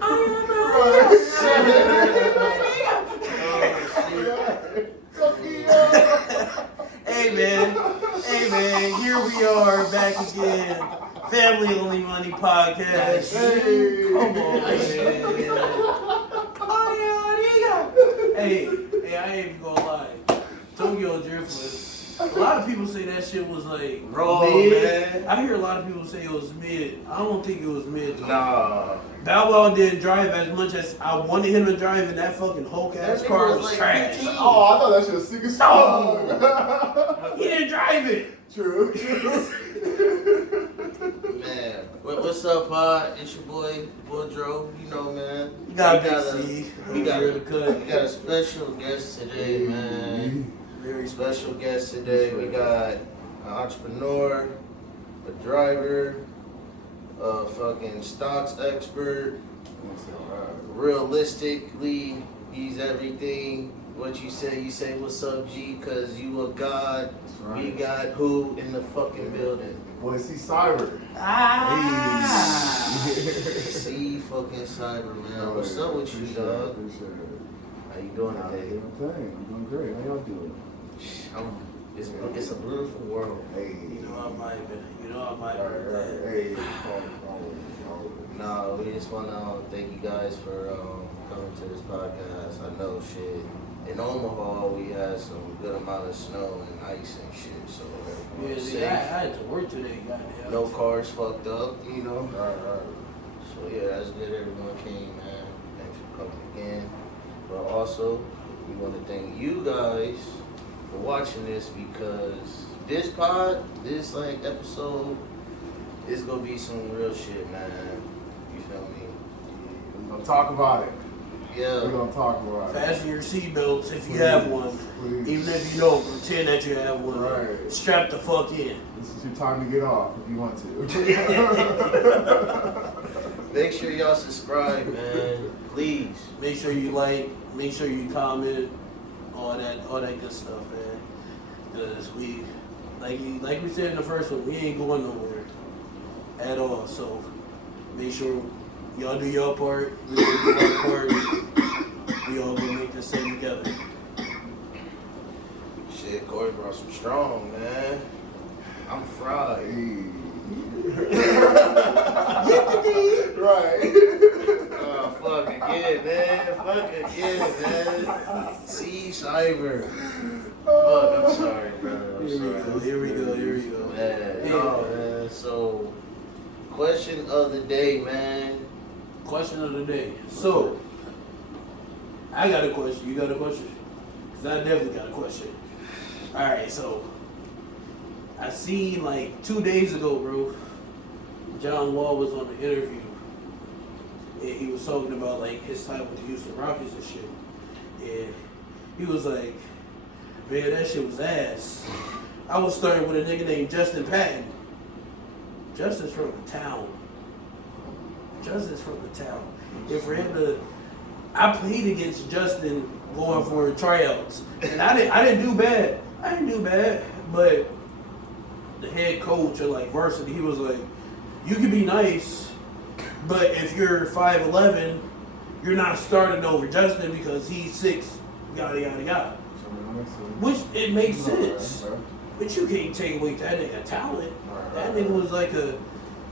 Hey man, here we are back again. Family Only Money Podcast. Come on, man. Hey, I ain't even gonna lie. Tokyo Drift was. A lot of people say that shit was like raw, mid. man. I hear a lot of people say it was mid. I don't think it was mid. Though. Nah. Bow Wow didn't drive as much as I wanted him to drive, and that fucking Hulk ass car was like trash. 15. Oh, I thought that shit was sick as fuck. He didn't drive it. True. Man, what's up, Pod? It's your boy, Woodrow. You know, man. You got we got a special guest today, man. Very special guest today. We got an entrepreneur, a driver, a fucking stocks expert. Realistically, he's everything. What you say what's up, G, cause you a god. Right. We got who in the fucking building? Boy, see Cyber. See fucking Cyber, man. What's up with you, dog? Appreciate it. How you doing today? I'm doing great. How y'all doing? It's a beautiful world. Hey. You know I might be. Hey. No, we just want to thank you guys for coming to this podcast. I know shit. In Omaha, we had some good amount of snow and ice and shit, so I had to work today, goddamn. no cars fucked up, you know. Right. So yeah, that's good. Everyone came, man. Thanks for coming again. But also, we want to thank you guys for watching this because this episode is gonna be some real shit, man. You feel me? We're gonna talk about it. Yeah. We're gonna talk about it. Fasten your seatbelts if you have one. Please. Even if you don't, pretend that you have one. Right. Strap the fuck in. This is your time to get off if you want to. Make Make sure y'all subscribe, man. Please. sure you like, make sure you comment, all that good stuff, man. Because we, like we said in the first one, we ain't going nowhere at all. So make sure y'all do your part, we do our part. We all gonna make this thing together. Shit, Corey brought some strong, man. I'm fried. Right. Oh, fuck again, man. See, Cyber. Fuck, I'm sorry, bro. Here we go. Man, no, man. So, question of the day, man. Question of the day. So, I got a question. You got a question? Because I definitely got a question. Alright, so, I seen like 2 days ago, bro, John Wall was on the interview. And he was talking about like his time with the Houston Rockets and shit. And he was like, man, that shit was ass. I was starting with a nigga named Justin Patton. Justin's from the town. And for him to, I played against Justin going for tryouts, and I didn't do bad. But the head coach of like varsity, he was like, you can be nice, but if you're 5'11", you're not starting over Justin because he's 6, yada yada yada. Which it makes sense. But you can't take away that nigga talent. That nigga was like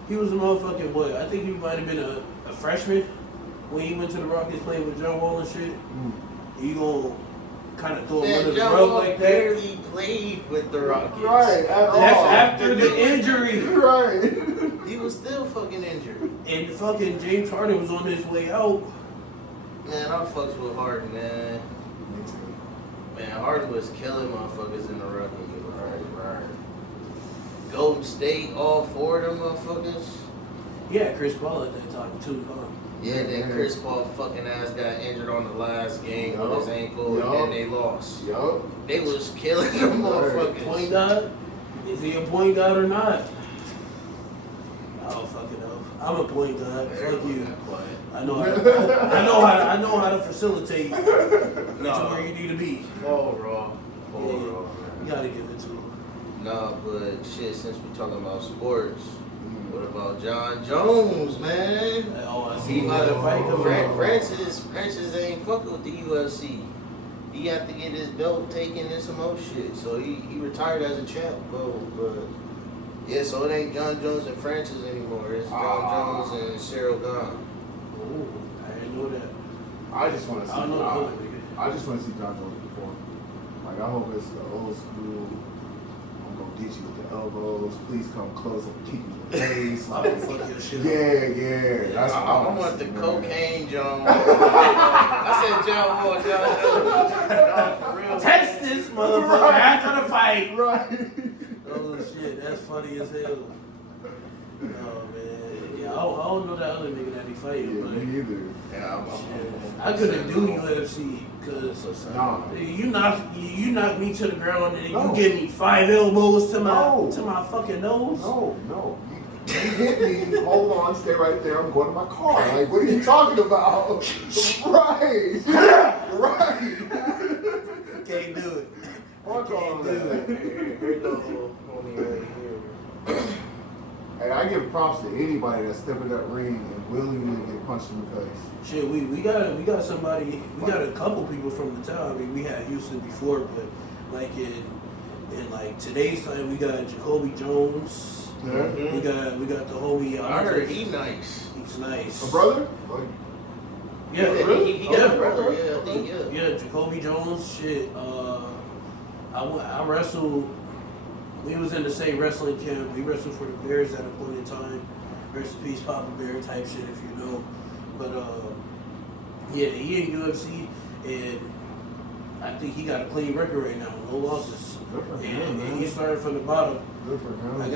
he was a motherfucking what? I think he might have been a freshman when he went to the Rockets playing with John Wall and shit. You gonna kind of throw him under the rug like that? Barely played with the Rockets. Right. That's after the injury. Right. He was still fucking injured. And fucking James Harden was on his way out. Man, I fucks with Harden, man. Man, Harden was killing motherfuckers in the rookie. Right. Golden State, all 4 of them motherfuckers. Yeah, Chris Paul at that time too, huh? Yeah, then Chris Paul fucking ass got injured on the last game with his ankle, and then they lost. Yup. They was killing them motherfuckers. Point guard? Is he a point guard or not? I don't fucking know. I'm a point guard. Fuck you. I know how to facilitate to where you need to be. Paul Raw. You gotta give it to him. Nah, but shit, since we talking about sports, What about John Jones, man? Oh, I see. He He got a fight coming up. Francis ain't fucking with the UFC. He have to get his belt taken and some more shit. So he retired as a champ, bro. But yeah, so it ain't John Jones and Francis anymore. It's John Jones and Cyril Gane. Oh, I didn't know that. I just want to see. I don't know the nigga. I just want to see John Jones perform. Like I hope it's the old school. I'm gonna get you with the elbows. Please come close and kick you in the face. I'll Like, fuck your shit up. yeah. That's what I wanna want the see, man. cocaine John. I said John Wall, John for real. Text this motherfucker after the fight. Right. Oh shit, that's funny as hell. Oh man, yeah, I don't know that other nigga that be Yeah, fighting, but me either. Yeah, I couldn't do UFC because Nah. you knock me to the ground and No. you give me 5 elbows to No. my fucking nose. No. You hit me. Hold on. Stay right there. I'm going to my car. Like, what are you talking about? Right. Right. Can't do it. Fuck all Can't do that. it. Here's the homie right here. Hey, I give props to anybody that step in that ring and willingly get punched in the face. Shit, we got somebody, we got a couple people from the town. I mean, we had Houston before, but like in like today's time, we got Jacoby Jones. Yeah. We got the homie. I heard he nice. He's nice. A brother? Like, Yeah, He got a yeah, brother. Yeah, I think yeah. Jacoby Jones. Shit. I wrestled. We was in the same wrestling camp. We wrestled for the Bears at a point in time. Rest in peace, Papa Bear type shit, if you know. But yeah, he in UFC, and I think he got a clean record right now, no losses. Good for him, And man. he started from the bottom. good for him. I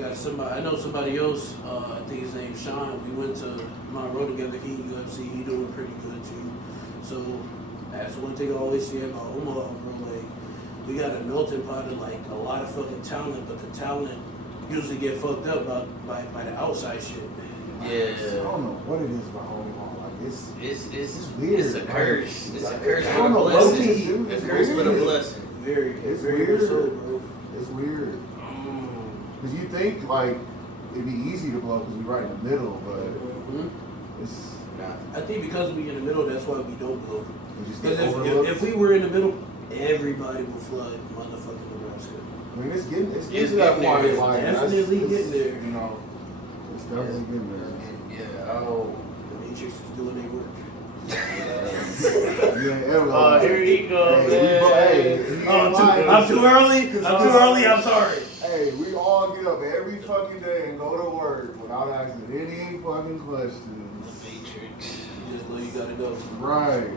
got somebody. I know somebody else. I think his name's Sean. We went to Monroe together. He UFC. He doing pretty good too. So that's one thing I always say about Omaha, bro. Like we got a melting pot of like a lot of fucking talent, but the talent usually get fucked up by the outside shit. I Yeah. don't know what it is about Omaha. Like, It's weird. It's a curse. It's a curse I with a don't know, blessing. low-key, dude, A it's curse with a weird. blessing. Very, It's very weird. much so, bro. It's weird. Because you think, like, it'd be easy to blow because we're right in the middle, but Mhm. it's I think because we in the middle, that's why we don't blow. you just Because get overlooked. if we were in the middle, everybody would flood motherfucking Nebraska. I mean, it's getting It's to that getting point. there. Like, Definitely it's, getting there. You know, it's definitely getting there. Yeah. Oh. The Matrix is doing their work. Yeah, everyone. Oh, here you go, Hey, man. I'm too early. I'm sorry. Hey, we all get up every fucking day and go to work without asking any fucking questions. The Matrix. You just know you gotta go. Right.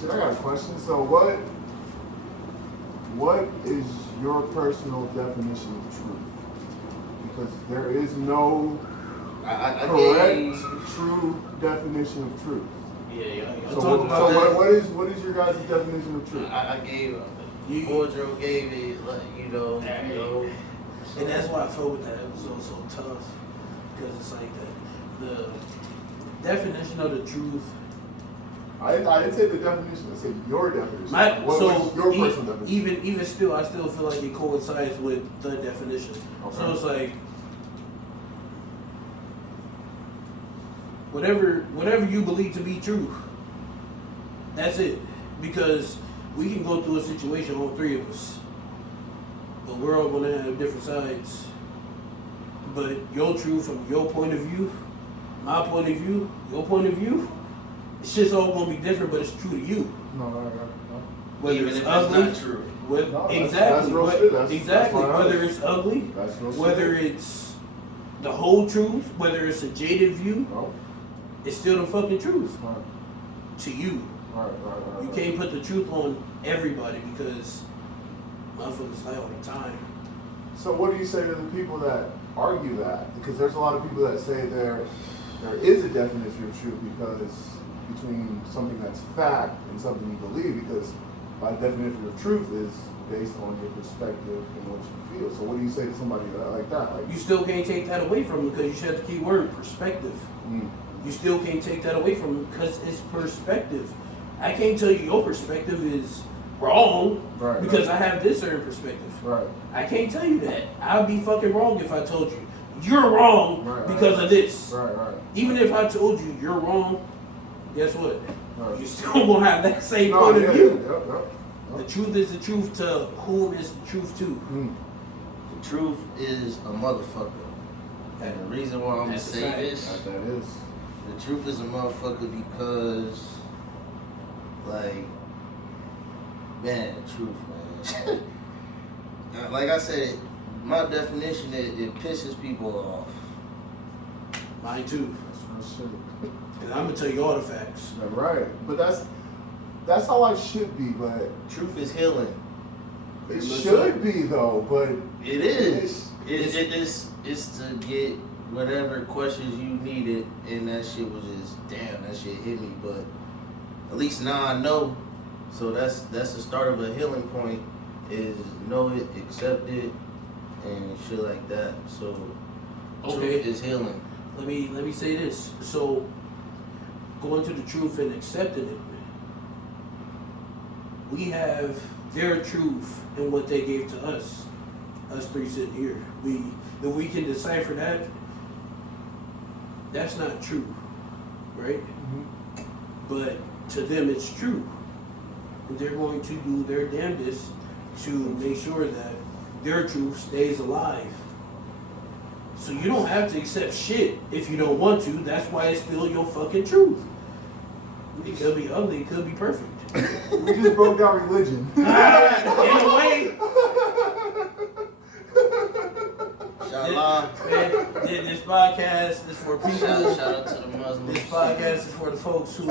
Shit, I got a question. So what is your personal definition of truth? Because there is no I correct, gave. true definition of truth. Yeah. So, Talk about that. what is your guys' definition of truth? I gave. You- Wardrobe gave it, like, you know. And that's why I felt with that episode so tough, because it's like the definition of the truth. I didn't say the definition. I said your definition. My, What so is your personal definition? even still, I still feel like it coincides with the definition. So Okay. it's like whatever you believe to be true. That's it, because we can go through a situation, all three of us, but we're all gonna have different sides. But your truth from your point of view, my point of view, your point of view, shit's all gonna be different, but it's true to you. No. Whether Even it's if it's ugly, not true. with, No, that's exactly, real shit. That's exactly. fine. Whether it's ugly, That's no shit. whether it's the whole truth, whether it's a jaded view, No. it's still the fucking truth Right. to you. Right. You can't put the truth on everybody because motherfuckers lie all the time. So what do you say to the people that argue that? Because there's a lot of people that say there is a definition of truth because between something that's fact and something you believe, because by definition of truth is based on your perspective and what you feel. So what do you say to somebody like that? Like, You still can't take that away from them because you said the key word, perspective. You still can't take that away from them because it's perspective. I can't tell you your perspective is wrong Right, because right. I have this certain perspective. Right. I can't tell you that. I'd be fucking wrong if I told you you're wrong Right, because of this. Right, right. Even if I told you you're wrong, guess what? Right. You still gonna have that same No, point yeah, of view. Yep. The truth is the truth to whom is the truth to. Mm. The truth is a motherfucker. And the reason why I'm gonna That's a say fact. this, That is. the truth is a motherfucker because, like, man, the truth, man. Like I said, my definition is it pisses people off. Mine too. That's real shit. And I'm gonna tell you all the facts. Yeah, right. But that's how life should be, but Truth is healing. it should be though, but It is. It's to get whatever questions you needed, and that shit was just damn. That shit hit me, but at least now I know. So that's the start of a healing point. Is know it, accept it, and shit like that. So Okay. truth is healing. Let me say this. So going to the truth and accepting it, we have their truth and what they gave to us. Us three sitting here. If we can decipher that, that's not true. Right? But to them it's true. And they're going to do their damnedest to make sure that their truth stays alive. So you don't have to accept shit if you don't want to. That's why it's still your fucking truth. It could be ugly, it could be perfect. we just broke down religion. In a way, Inshallah. man, this podcast is for people. Shout out to the Muslims. This podcast is for the folks who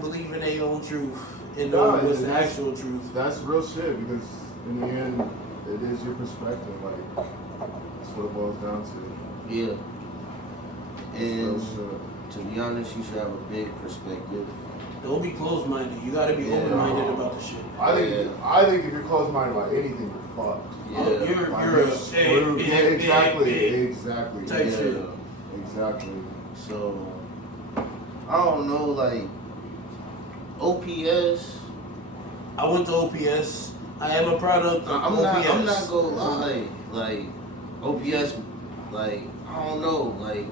believe in their own truth and know No, what's the that's- actual truth. That's real shit because in the end, it is your perspective. Like that's what it boils down to. Yeah. Real And shit. to be honest, you should have a big perspective. Don't be closed-minded. You gotta be Yeah. open-minded about the shit. I think if you're closed-minded about anything, you're fucked. Yeah. Oh, you're Like, a screwed. Yeah, exactly. Type Yeah. shit. Exactly. So I don't know, like OPS. I went to OPS. I am a product of I'm OPS. not gonna lie. Like OPS, like I don't know. Like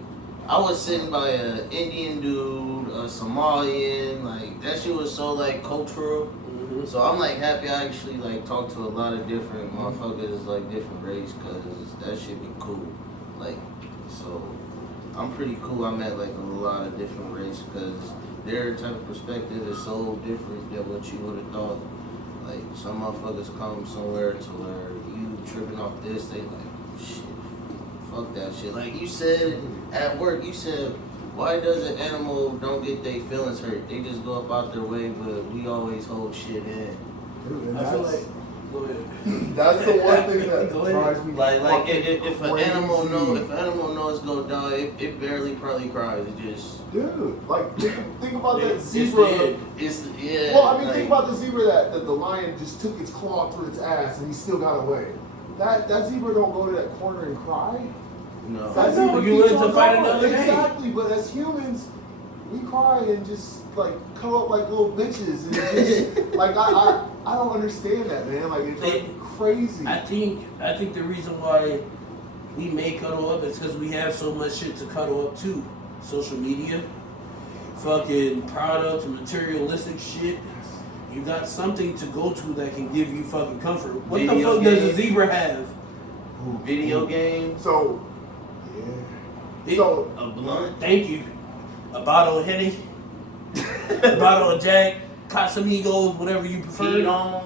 I was sitting by a Indian dude, a Somalian. Like that shit was so like cultural. Mhm. So I'm like happy I actually like talked to a lot of different motherfuckers, like different race, cause that shit be cool. Like so, I'm pretty cool. I met like a lot of different race, cause their type of perspective is so different than what you would have thought. Like some motherfuckers come somewhere to where you tripping off this, they like shit, fuck that shit. Like you said at work, you said, why does an animal don't get their feelings hurt? They just go about their way, but we always hold shit in. Dude, and I feel that's- like. Go ahead. That's the one thing that Go ahead. drives me Like fucking if an crazy. animal knows it's gonna die, it barely probably cries. It just Dude, like think about that It's zebra. dead. it's yeah. Well, I mean, like, think about the zebra that the lion just took its claw through its ass and he still got away. That zebra don't go to that corner and cry. no. That know, zebra you keeps live to on fight going. another day. Exactly, but as humans, we cry and just like curl up like little bitches and just like I don't understand that, man. Like it's like crazy. I think the reason why we may cuddle up is because we have so much shit to cuddle up to. Social media, fucking products, materialistic shit. You got something to go to that can give you fucking comfort. What Video the fuck does a games. zebra have? Video games, So, It- So- a blunt. Thank you. A bottle of Henny, a bottle of Jack, Casamigos, whatever you Feed prefer. on.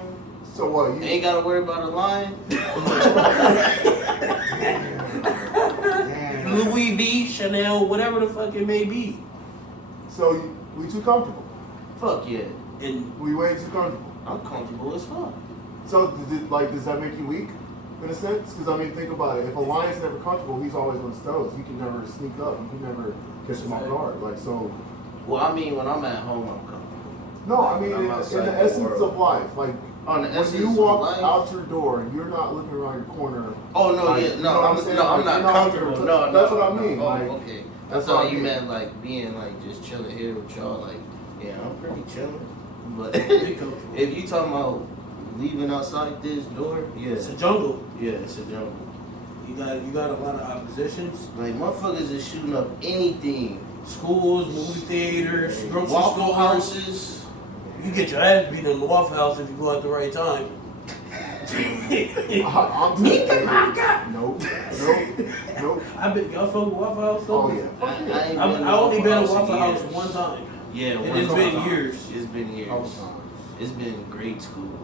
so what? You, Ain't gotta worry about a line. Louis V, Chanel, whatever the fuck it may be. so we too comfortable. Fuck yeah. And We way too comfortable. I'm comfortable as fuck. So does that make you weak in a sense? Because I mean, think about it. If a lion's never comfortable, he's always on his toes. You can never sneak up. You can never catch him off guard. Like so. Well, I mean, when I'm at home, I'm comfortable. No, I mean I'm in outside the the essence world. of life, like On the when essence you of walk life. out your door and you're not looking around your corner. Oh no, like, yeah, you know no, what I'm, saying? no, I'm Like, not you're comfortable. looking- No, that's no, what I mean. Oh, Like, okay. I that's thought what I you mean. meant like being like just chilling here with y'all. Like, yeah, I'm pretty chilling. But They comfortable. if you talking about leaving outside this door, yeah, It's a jungle. yeah, it's a jungle. You got a lot of oppositions. Like motherfuckers is shooting up anything. Schools, movie theaters, grocery Waffle stores. houses. You get your ass beat in the Waffle House if you go at the right time. I'm Nope. I bet y'all fuck with Waffle House though. Oh yeah. Fuck yeah. ain't I only been to in Waffle House years. one time. Yeah, And one it's been time. years. It's been years. All the time. It's been grade school.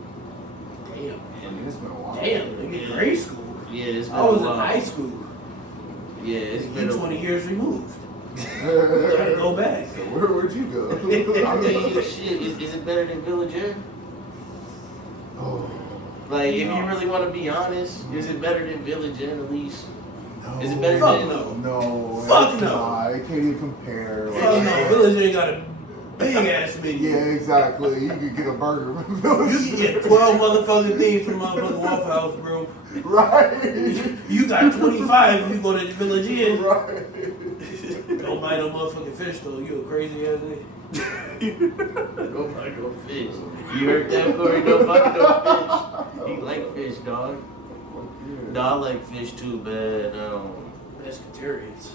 Damn. I mean, it's been a while. Damn, nigga, grade school. Yeah, it's been I was a in while. high school. Yeah, it's You been 20 years removed. Gotta go back. Where'd you go? I mean, shit, is it better than Village Air? Oh, Like, if No. you really want to be honest, is it better than Village Inn at least? no. Is it better Fuck than no. No. Fuck it's no. not. It can't even compare. Like, Fuck no, Village ain't got a big ass menu. Yeah, exactly. You could get a burger from You Village. can get 12 motherfucking things from motherfucking Waffle House, bro. Right. You got 25 if you go to the Village Inn. Right. Don't buy no motherfucking fish though. You a crazy ass nigga. Don't buy no fish. You heard that, Corey? Don't buy no fish. You like fish, dog. No, I like fish too, bad. Pescatarians.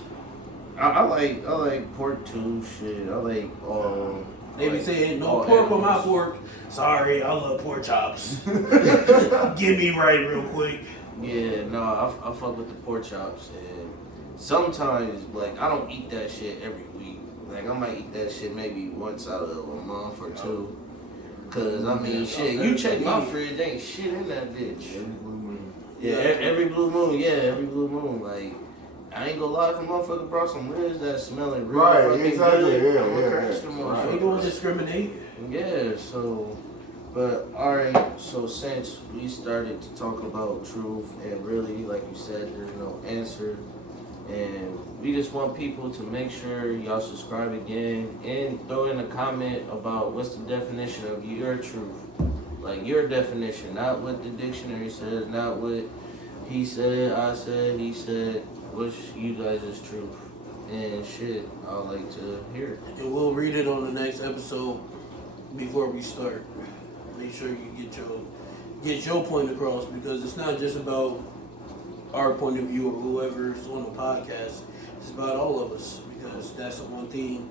I like pork too. Shit, I like all. They be saying no all pork on my animals. fork. Sorry, I love pork chops. Get me right real quick. Yeah, no, I fuck with the pork chops, and sometimes like I don't eat that shit every week. Like I might eat that shit maybe once out of a month or two. Cause I mean, shit, you check my fridge, ain't shit in that bitch. Yeah, every blue moon, every blue moon. Like I ain't gonna lie, if a motherfucker brought some ribs that smelling real Right, fucking exactly, good, yeah, I'ma yeah, crash yeah. them Right. They gonna motherfuckers. discriminate. Yeah, so, but alright, so since we started to talk about truth, and really, like you said, there's no answer, and we just want people to make sure y'all subscribe again, and throw in a comment about what's the definition of your truth. Like your definition, not what the dictionary says, not what he said, I said, he said, what's you guys' truth? And shit, I'd like to hear it. And we'll read it on the next episode before we start. Make sure you get your point across, because it's not just about our point of view or whoever's on the podcast. It's about all of us, because that's the one thing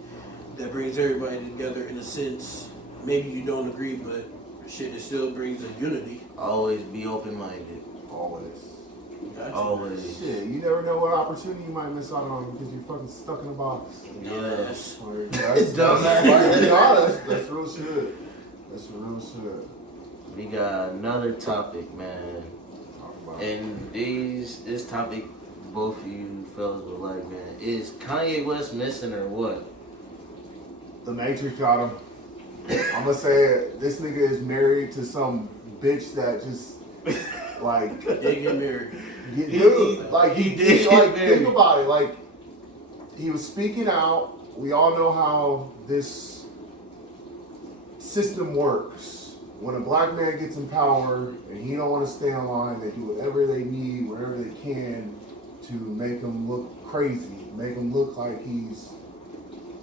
that brings everybody together in a sense. Maybe you don't agree, but shit, it still brings a unity. Always be open-minded. Always. Gotcha. Always. Shit, you never know what opportunity you might miss out on because you're fucking stuck in a box. Yes. Like, that's real shit. That's real shit. We got another topic, man. Talk about And this topic, both of you fellas would like, man. Is Kanye West missing or what? The Matrix got him. I'm gonna say it. This nigga is married to some bitch that just like They get married. dude, He did like get married. think about it. Like he was speaking out. We all know how this system works. When a black man gets in power and he don't want to stay in line, they do whatever they need, whatever they can to make him look crazy, make him look like he's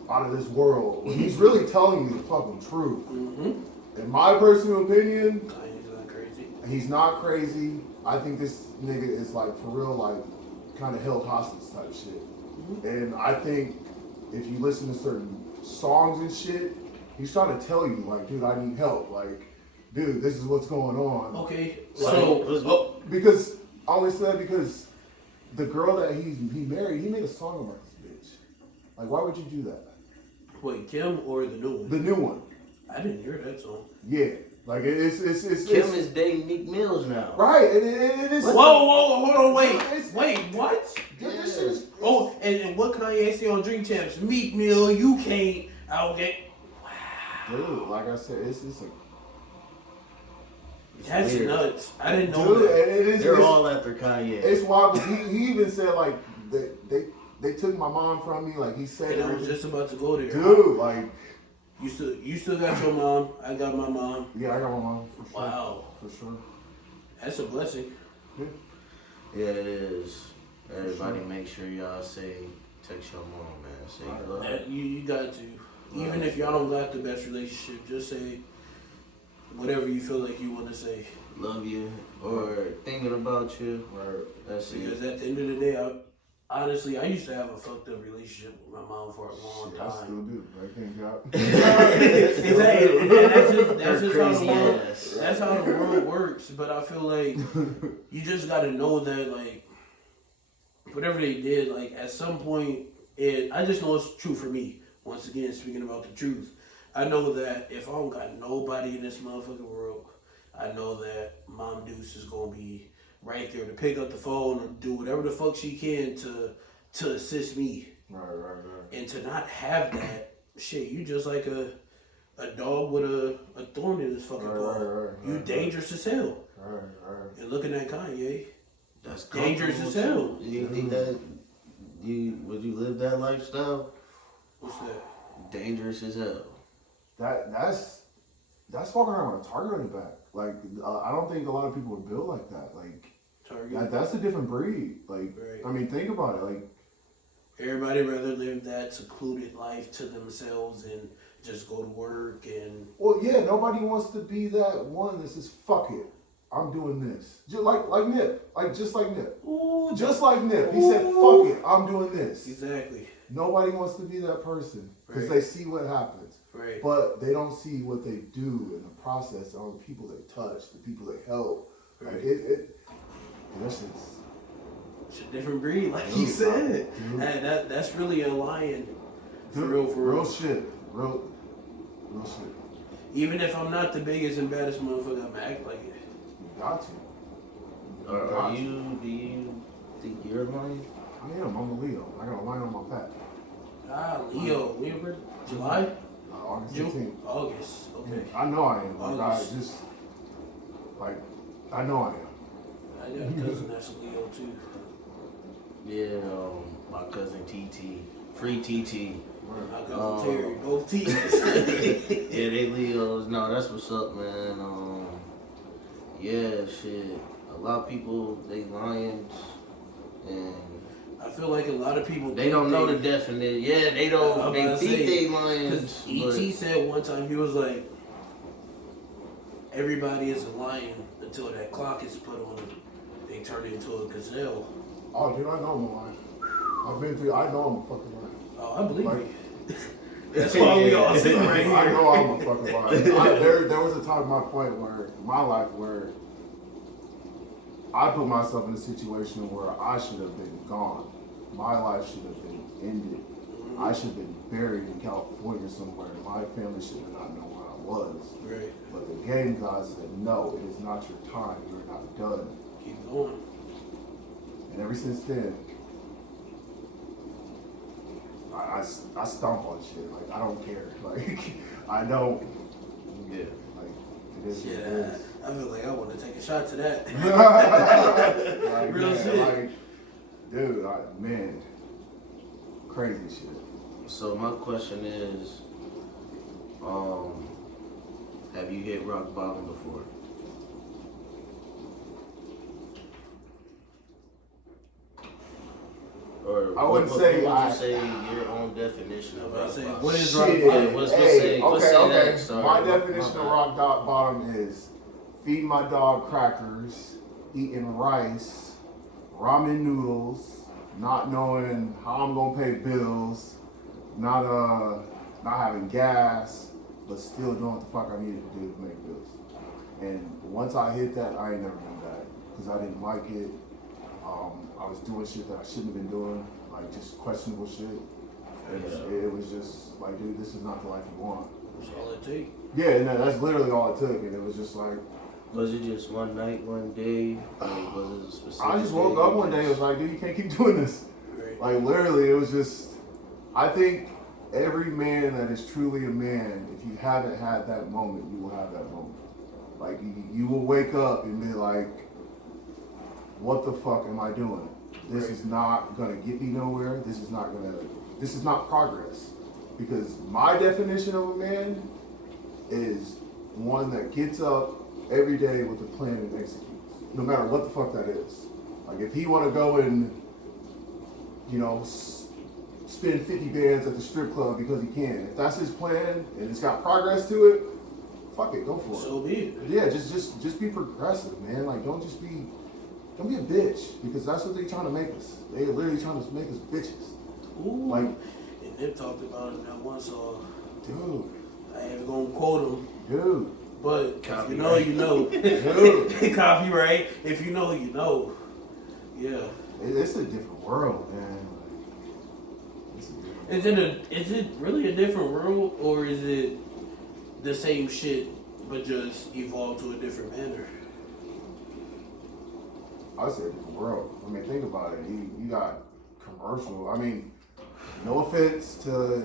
out of this world. When he's really telling you the fucking truth. Mm-hmm. In my personal opinion, Kanye's not crazy. he's not crazy. I think this nigga is like for real, like kind of held hostage type shit. And I think if you listen to certain songs and shit, he's trying to tell you, like, dude, I need help. Like, dude, this is what's going on. Okay, So, Because I only said because the girl that he married, he made a song about this bitch. Like, why would you do that? wait, Kim or the new one? The new one, I didn't hear that song. yeah. Like it's Kim is dating Meek Mills now. right, and it is. Whoa, hold on, wait, It's- what? Dude, this shit is. Oh, and what Kanye say on Drink Champs? Meek Mill, you can't. Okay, Dude, like I said, it's a that's weird. nuts. I didn't know dude, that. and it is. They're it's, all after Kanye. it's wild because he even said like they took my mom from me. Like he said, And I was just about to go there. dude, like You still got your mom. I got my mom. yeah, I got my mom for sure. Wow, For sure. that's a blessing. Yeah. Yeah, it is. Everybody make sure y'all say, text your mom, man. Say you love her. You got to. Even if y'all don't got the best relationship, just say, whatever you feel like you want to say. Love you or thinking about you. Right. That's Because it. at the end of the day, honestly, I used to have a fucked up relationship with my mom for a long Shit, I still time. do. I can't got. Exactly. And that's just how the Crazy world. ass. That's how the world works. But I feel like you just got to know that, like, whatever they did, like, at some point, I just know it's true for me. Once again, speaking about the truth, I know that if I don't got nobody in this motherfucking world, I know that Mom Deuce is gonna be right there to pick up the phone or do whatever the fuck she can to assist me. Right. And to not have that shit, you just like a dog with a thorn in his fucking paw. You dangerous as hell. Right. And looking at Kanye, That's dangerous as comfortable, hell. too. You think that would you live that lifestyle? What's that? Dangerous as hell. That's walking around with a target on your back. Like I don't think a lot of people would build like that. Like Target. that's a different breed. Like Right. I mean, think about it. Like Everybody rather live that secluded life to themselves and just go to work and well, yeah, nobody wants to be that one that says fuck it, I'm doing this. Just like Nip, just like Nip. ooh, Just like Nip, he said fuck it, I'm doing this. exactly Nobody wants to be that person because Right. they see what happens. right. But they don't see what they do in the process, all the people they touch, the people they help. Like Right. that's just It's a different breed, like Dude, he said. dude. And that's really a lion. For dude, real, for real. real shit, real shit. Even if I'm not the biggest and baddest motherfucker, I'm act like it. You got to. Do you think you're lying? I am. I'm a Leo. I got a line on my back. Leo, July? August June? 18th. August, okay. I know I am. Like August. I know I am. I got a cousin that's a Leo too. Yeah, my cousin TT. Free TT. My cousin Terry, both T's. Yeah, they Leos. No, that's what's up, man. Yeah, shit. A lot of people, they lions. And I feel like a lot of people they don't know the definition. Yeah, they don't. I'm They about to think say, they lions. Because E.T. said one time, he was like, everybody is a lion until that clock is put on them. They turn into a gazelle. Oh, dude, I know I'm a lion. I've been through. I know I'm a fucking lion. Oh, I believe Like- you. That's why we all sitting right I here. know I'm a fucking lion. There was a time in my point where in my life where I put myself in a situation where I should have been gone. My life should have been ended. I should have been buried in California somewhere. My family should have not known where I was. Right. But the game god said, no, it is not your time. You're not done. Keep going. And ever since then, I stomp on shit. Like, I don't care. Like, I don't. Yeah. Like, it is what it Yeah, is. I feel like I want to take a shot to that. Like, Real man, shit. like, dude, man, crazy shit. So my question is, have you hit rock bottom before? Or I wouldn't what say would I- you say your own definition of I rock was saying, bottom? what is Shit. rock bottom? Let's Hey, say okay. that. Sorry. My My definition of bad. rock bottom is feeding my dog crackers, eating rice, ramen noodles, not knowing how I'm gonna pay bills, not having gas, but still doing what the fuck I needed to do to make bills. And once I hit that, I ain't never been back because I didn't like it. I was doing shit that I shouldn't have been doing, like just questionable shit. It was just like, dude, this is not the life you want. That's all it takes. Yeah, and that's literally all it took, and it was just like, Was it just one night, one day? Like, was it a specific I just woke day? up one day and was like, dude, you can't keep doing this. Right. Like literally, it was just, I think every man that is truly a man, if you haven't had that moment, you will have that moment. Like you will wake up and be like, what the fuck am I doing? This is not gonna get me nowhere. This is not progress. Because my definition of a man is one that gets up every day with a plan and executes, no matter what the fuck that is. Like if he want to go and, spend 50 bands at the strip club because he can, if that's his plan and it's got progress to it, fuck it, go for it. So be it. Yeah, just be progressive, man. Like, don't be a bitch, because that's what they're trying to make us. They literally trying to make us bitches. Ooh. Like, and they talked about it in that one song. dude, I ain't gonna quote them, dude. but Copyright. if you know, you know. Dude. Copyright. If you know, you know. Yeah. It's a different world, man. It's a different world. Is it really a different world, or is it the same shit but just evolved to a different manner? I say a different world. I mean, think about it. You got commercial. I mean, no offense to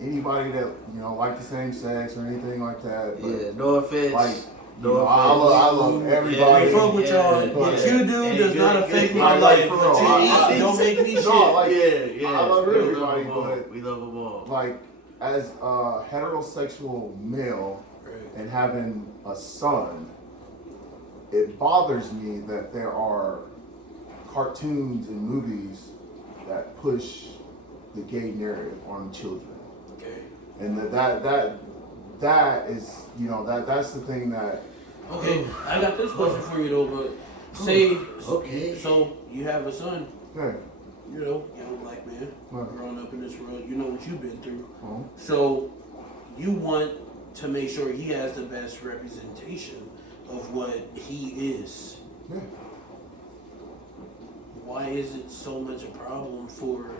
anybody that like the same sex or anything like that. But Yeah, no offense. like, no offense. I love everybody. We fuck with y'all. Yeah, What yeah. you do Hey, does good, not good. affect Like, my life. for But real, you don't make me shit. No, like, Yeah. I love We everybody, them all. but We love them all. like, as a heterosexual male Right. and having a son, it bothers me that there are cartoons and movies that push the gay narrative on children, Okay. and that is that's the thing that Okay. I got this question for you though, but say Okay. so you have a son, hey, young black man, Right. growing up in this world, you know what you've been through. oh, So you want to make sure he has the best representation of what he is. yeah. Why is it so much a problem for,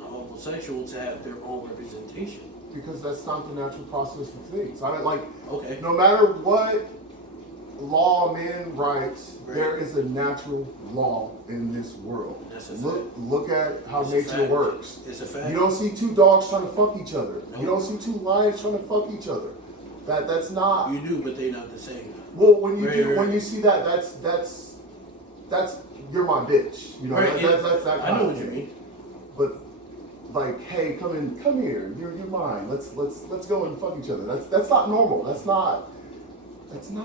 a homosexual to have their own representation? Because that's not the natural process of things. I mean, like, Okay. no matter what law man writes, Right. there is a natural law in this world. That's a Look at how It's a nature fact. works. It's a fact. You don't see two dogs trying to fuck each other. Nope. You don't see two lions trying to fuck each other. That's not. You do, but they not the same. Well, when you Right, do, right. when you see that, that's you're my bitch. You know, Right, that's that I kind know of what you thing. mean. But like, hey, come here. You're mine. Let's go and fuck each other. That's not normal. That's not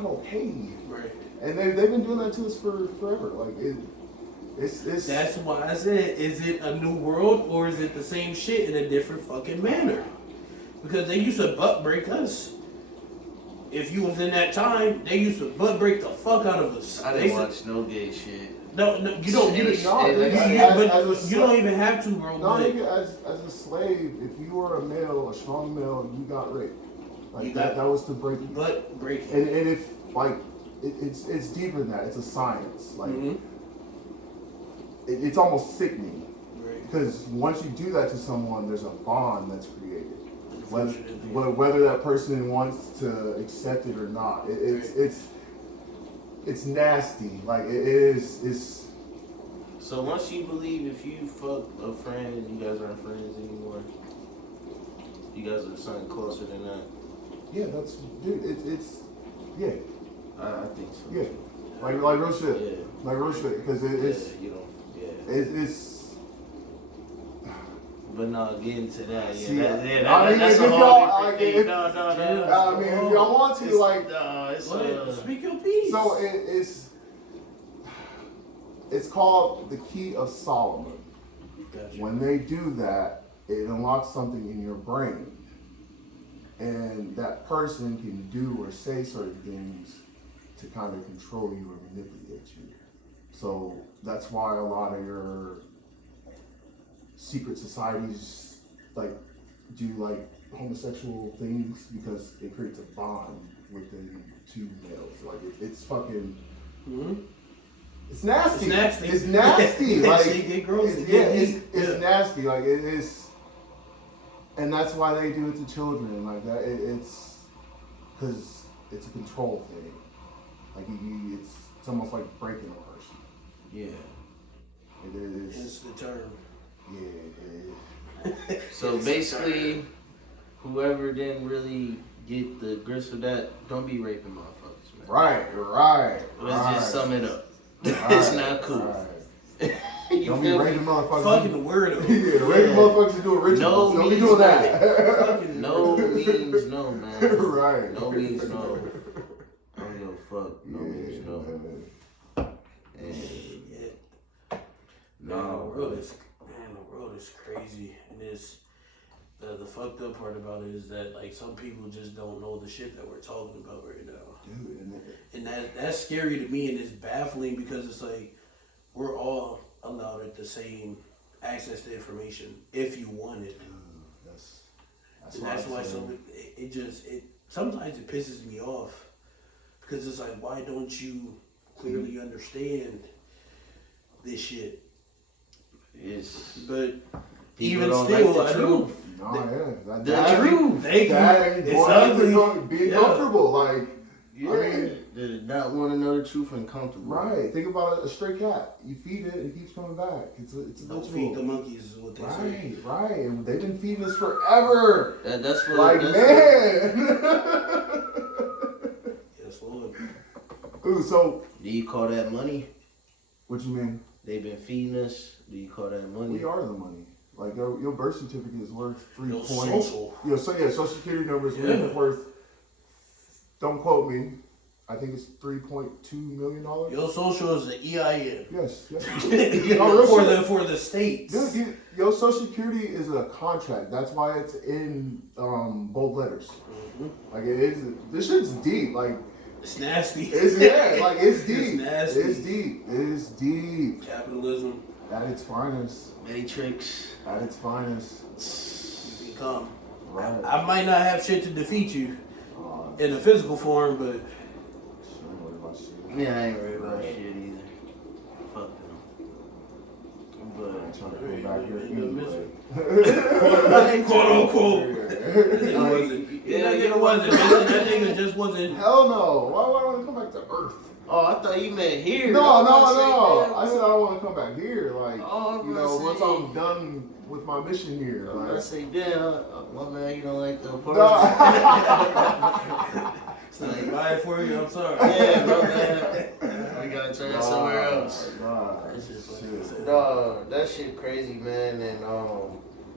okay. Right. And they've been doing that to us for forever. Like it's That's why I said, is it a new world or is it the same shit in a different fucking manner? Because they used to butt break us. If you was in that time, they used to butt break the fuck out of us. I They didn't used to- watch no gay shit. No, you don't. You, Shit. No, Hey, dude, but as a you don't slave- even have to, bro. No, But nigga, as a slave, if you were a male, a strong male, you got raped. Like You that got- was to break you. butt break. And if like it's deeper than that. It's a science. Like Mhm. it's almost sickening Right. because once you do that to someone, there's a bond that's created. Whether, Unfortunately. whether that person wants to accept it or not, it's nasty. Like it is. It's So once you believe if you fuck a friend, you guys aren't friends anymore. You guys are something closer than that. yeah. That's dude. It's yeah. I think so. Yeah. Like real shit. Yeah. Like real shit. Because it's Yeah, you don't. Yeah. it's. But no, getting to that, yeah. See, That's I mean, that's if a whole y'all- different like, thing. if- No. I mean, if y'all want to, like, It's Go ahead, speak your piece. so it's called the Key of Solomon. Gotcha. When they do that, it unlocks something in your brain, and that person can do or say certain things to kind of control you or manipulate you. So that's why a lot of your secret societies like do like homosexual things because it creates a bond within two males. Like it's fucking. Mhm. It's nasty. It's nasty. It's nasty. That Like shit get gross. it's, It yeah, get it's, deep. it's Yeah. nasty. Like it is, and that's why they do it to children. Like that, it's because it's a control thing. Like it's almost like breaking a person. Yeah. It is. Hence the term. Yeah. So basically, whoever didn't really get the grist with that, don't be raping motherfuckers, man. Right. Let's just sum it up. Right, It's not cool. right. You Don't be feel me? raping motherfuckers. Fucking the weirdo. Yeah, raping motherfuckers and doing rituals. No Don't be means doing that. Fucking No means no, man. Right. No means no. I don't give a fuck. No means no. And shit. no. The world is crazy, and The fucked up part about it is that like some people just don't know the shit that we're talking about right now, Dude, and that's scary to me, and it's baffling because it's like we're all allowed at the same access to information if you want it, that's and that's why some it sometimes it pisses me off because it's like why don't you clearly understand this shit? It's But people even don't still, like the I truth. No, yeah. The truth. Thank you. It's Being Yeah. comfortable, like, Yeah. I mean, Did not want to know the truth and comfortable. right. Think about a stray cat. You feed it, it keeps coming back. It's a Don't ritual. feed the monkeys is what they say. Right. And they've been feeding us forever. That's what. Like, that's man. Yes, Lord. Ooh, so, Do you call that money? what you mean? They've been feeding us. Do you call that money? We are the money. Like, your birth certificate is worth 3 Your points. social. Social security number is Yeah. worth, don't quote me, I think it's $3.2 million. Your social is the EIN. Yes. You No, know, real for shit. the states. Dude, your Social Security is a contract. That's why it's in bold letters. Mhm. Like it is. This shit's deep. Like It's nasty. it's like it's deep. nasty. It's deep. It's deep. Capitalism At its finest. Matrix. At its finest. become. Right. I might not have shit to defeat you Uh, in a physical form, but I ain't worried about shit. Yeah, I ain't worried about shit either. Fuck them. I'm But trying to go back here Quote unquote. anyway. That nigga wasn't. Yeah, that yeah. nigga wasn't. That nigga just wasn't. Hell no. Why would I want to come back to Earth? oh, I thought you meant here. No. I was gonna say, damn, I said I want to come back here. Like, Oh, I'm you know, gonna once say- I'm done with my mission here. I'm gonna Like, say, damn, my man, you don't like the party. It's like, buy it for you. I'm sorry. Yeah, my man. We gotta turn somewhere else. That's just funny to say. No, that shit crazy, man. And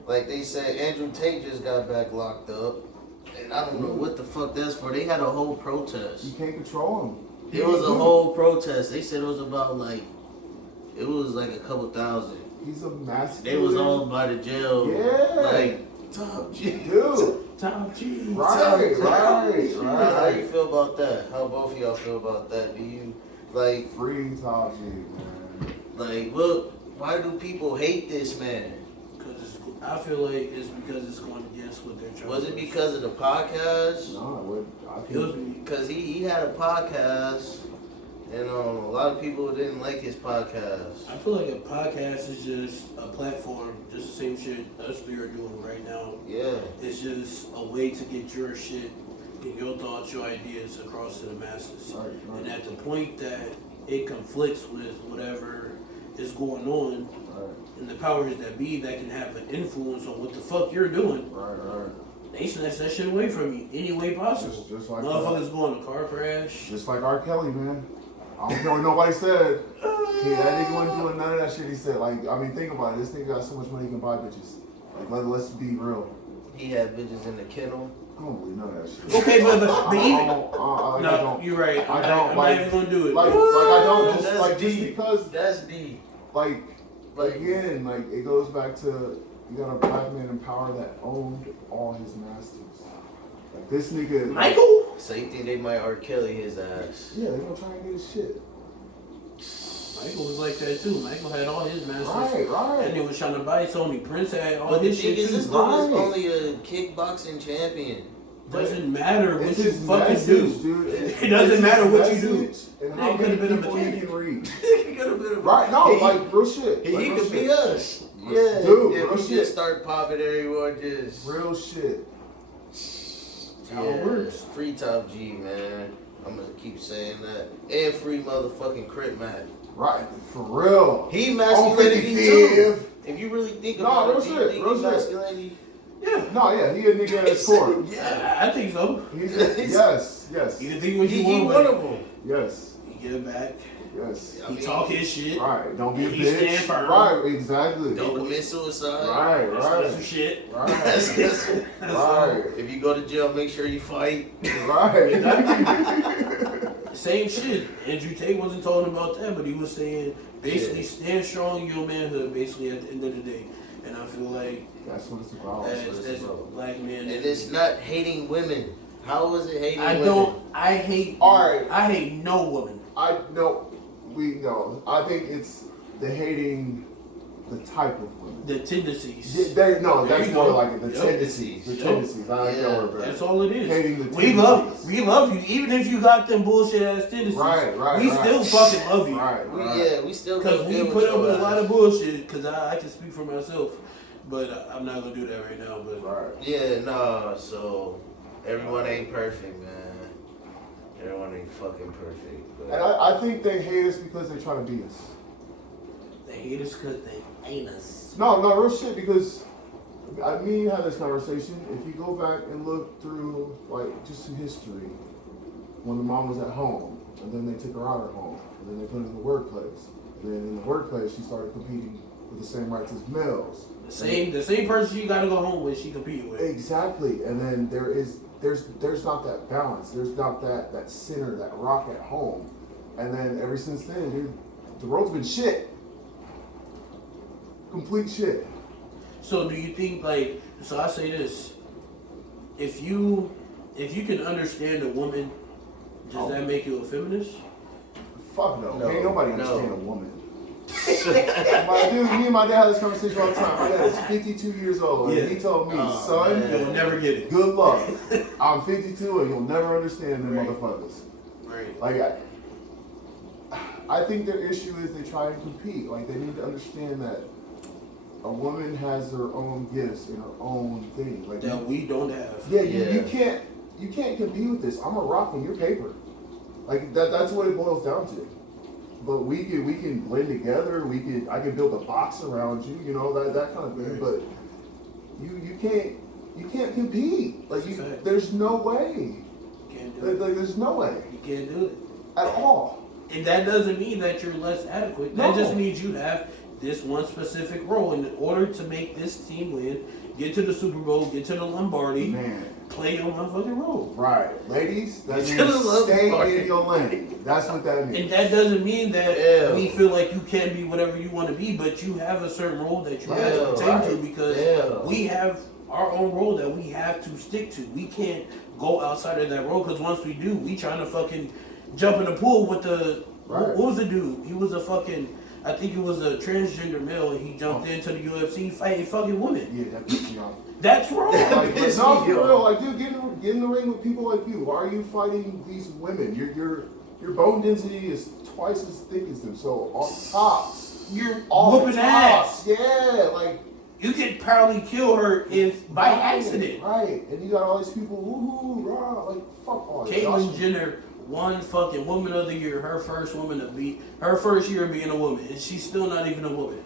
like they said, Andrew Tate just got back locked up, and I don't know what the fuck that's for. They had a whole protest. You can't control him. It was a whole protest. They said it was about like, it was like a couple thousand. He's a master. They was all by the jail. Yeah. Like, top G. Dude. Tom G. Right. How you feel about that? How both of y'all feel about that? Do you like, Free Top G, man. like, look, why do people hate this man? Because I feel like it's because it's going against what they're trying. Was to it do. because of the podcast? No, I It was think Because he had a podcast, and a lot of people didn't like his podcast. I feel like a podcast is just a platform, just the same shit us three are doing right now. Yeah. It's just a way to get your shit and your thoughts, your ideas across to the masses. Right. And at the point that it conflicts with whatever is going on, Right. and the powers that be that can have an influence on what the fuck you're doing, Right. they snatch that shit away from you any way possible. Just like Motherfuckers go in a car crash. Just like R. Kelly, man. I don't care what nobody said. That nigga wasn't doing none of that shit he said. Like, I mean, think about it. This nigga got so much money he can buy bitches. Like, let's be real. He had bitches in the kennel. I don't believe none of that shit. Okay, but even I no, don't. you're right. I don't, I'm like- not even gonna do it. Like I don't just That's like just deep. because That's deep. like Like, again like it goes back to you got a black man in power that owned all his masters. Like this nigga. Michael. so you think they might R. Kelly his ass? Yeah, they gonna try and get his shit. Michael was like that too. Michael had all his masters. Right. And he was trying to buy Sony. Prince had all But the his thing shit is, this too. dude is Right. only a kickboxing champion. Doesn't matter what It's you his fucking message, do. dude. It doesn't It's matter his what you do. message And He how could've many been a people he mechanic. can reach. He could have been a Right? No, He- like real shit. He Like, real could be shit. us. Yeah, Dude, if real we shit. just start popping everyone, just Real shit. how it works. Free Top G, man. I'm gonna keep saying that. And free motherfucking Crip Mac. Right. For real. He On masculinity 55th. too. If you really think No, about real it, do you shit, think real he shit. masculinity? Yeah. No, yeah, he a nigga at his core. Yeah. I think so. He's yes. You can think what you He want, one but of them. Yes. he get back. Yes. I He mean, talk his shit. Right. Don't be a He bitch. stand firm. Right. Exactly. Don't commit suicide. Right. That's some Right. shit. Right. Right. If you go to jail, make sure you fight. Right. Same shit. Andrew Tate wasn't talking about that, but he was saying basically stand strong in your manhood, basically at the end of the day. And I feel like That's what it's about. as black men, And it's not hating women. How is it hating women? I hate no woman. I think it's the hating the type of women. The tendencies. That's There you more go. like it. The Yep. tendencies. The tendencies. I like that word better. That's all it is. Hating the We love you, even if you got them bullshit ass tendencies. Right. We still fucking love you. Right. We still Because gonna we deal put with up with a your lot ass. of bullshit. Because I can speak for myself, but I'm not gonna do that right now. But Right. Yeah, no, so everyone ain't perfect, man. Everyone ain't fucking perfect. But And I think they hate us because they try to beat us. they hate us because they ain't us. No, real shit. Because me and you had this conversation. If you go back and look through like just some history, when the mom was at home, and then they took her out of home, and then they put her in the workplace. And then in the workplace, she started competing with the same rights as males. The same person you gotta go home with, she compete with. Exactly. And then there's not that balance. There's not that center, that rock at home. And then ever since then, dude, the road's been shit. Complete shit. So do you think so I say this, if you can understand a woman, does that make you a feminist? Fuck no. No, Ain't nobody no. understand a woman. My dude, me and my dad had this conversation all the time. My dad is 52 years old, and he told me, son, man. You'll never get it. good luck. I'm 52, and you'll never understand them Right. motherfuckers. Right. Like, I think their issue is they try and compete. Like, they need to understand that a woman has her own gifts and her own thing. Like That we don't have. yeah, Yeah. you can't compete with this. I'm a rock and you're paper. Like that's what it boils down to. But we can blend together. I can build a box around you. You know that kind of thing. Right. But you can't compete. Like That's a fact. there's no way. You can't do it. Like there's no way You can't do it. at all. And that doesn't mean that you're less adequate. No. That just means you have this one specific role. In order to make this team win, get to the Super Bowl, get to the Lombardi, Man. play your motherfucking role. Right, ladies. That Get to the means stay love in your lane. That's what that means. And that doesn't mean that Yeah. we feel like you can be whatever you want to be, but you have a certain role that you have to Yeah, pertain to right. because Yeah. we have our own role that we have to stick to. We can't go outside of that role because once we do, we trying to fucking jump in the pool with the. Right. What was the dude? He was I think he was a transgender male and he jumped into the UFC fighting fucking women. Yeah, that pisses me off. That's wrong. Like, but Piss no, me for off. real. Like, dude, get in the ring with people like you. Why are you fighting these women? Your bone density is twice as thick as them. So on top, You're off whooping top, ass. yeah, like You could probably kill her if by accident. right? And you got all these people, woohoo, rah, like fuck all that. Caitlyn Jenner won fucking Woman of the Year, her first year of being a woman, and she's still not even a woman.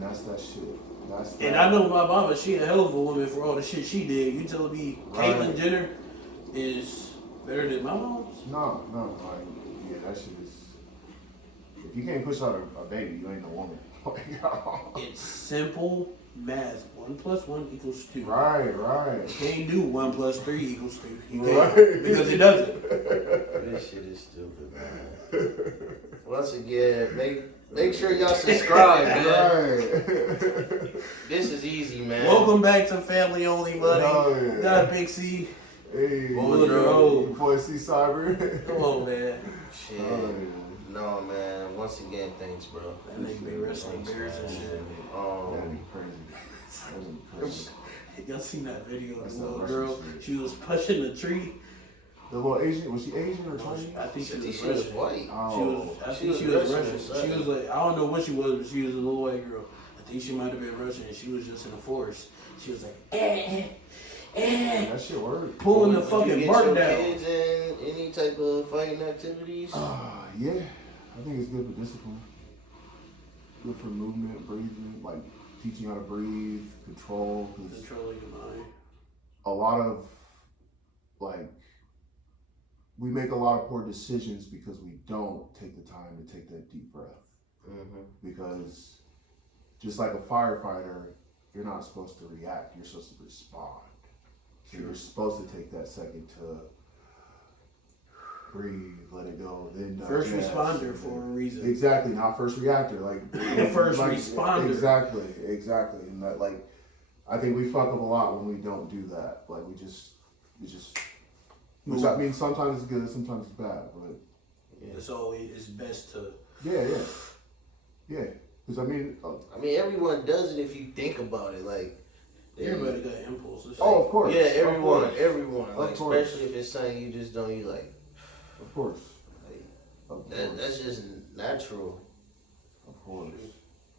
That's that shit. That's that. And I know my mama, she a hell of a woman for all the shit she did. You telling me Right. Caitlyn Jenner is better than my mom's? No, like, yeah, that shit is. If you can't push out a baby, you ain't a woman. It's simple math. 1 + 1 = 2. Right. You can't do 1 + 3 = 2. You can't Right. because it doesn't. This shit is stupid, man. Once again, make sure y'all subscribe, man. Right. This is easy, man. Welcome back to Family Only Money. Oh, yeah. Got Big C. Hey, Woodrow. boy, C Cyber. Come on, man. Shit. Oh, yeah. No, man. Once again, thanks, bro. That nigga be wrestling bears and shit. That'd Um, be crazy. That'd be crazy. Y'all seen that video of That's the little not girl? Russian shit. She was pushing the tree. The little Asian, was she Asian or Chinese? I think she I think was she was Russian. white. Oh, I she think was she was Russian or Russian. She something. was like, I don't know what she was, but she was a little white girl. I think she might have been Russian, and she was just in the forest. She was like, that shit worked. pulling the Would you fucking get bark your down. kids in any type of fighting activities? Yeah, I think it's good for discipline. Good for movement, breathing, like teaching how to breathe, control. 'Cause Controlling your mind. a lot of, like, we make a lot of poor decisions because we don't take the time to take that deep breath. Mm-hmm. Because just like a firefighter, you're not supposed to react, you're supposed to respond. So you're supposed to take that second to breathe, let it go, then First digest, responder and for a then- reason. Exactly, not first reactor. Like The first responder. Exactly, and that like, I think we fuck up a lot when we don't do that. Like we just, which I mean, sometimes it's good, sometimes it's bad, but It's best to. yeah. Because I mean, everyone does it if you think about it. Like, Everybody got impulses. oh, of course. Yeah, Of everyone. course. Like, Of course. especially if it's something you just don't. You like, Of course. like Of that, course. that's just natural. Of course.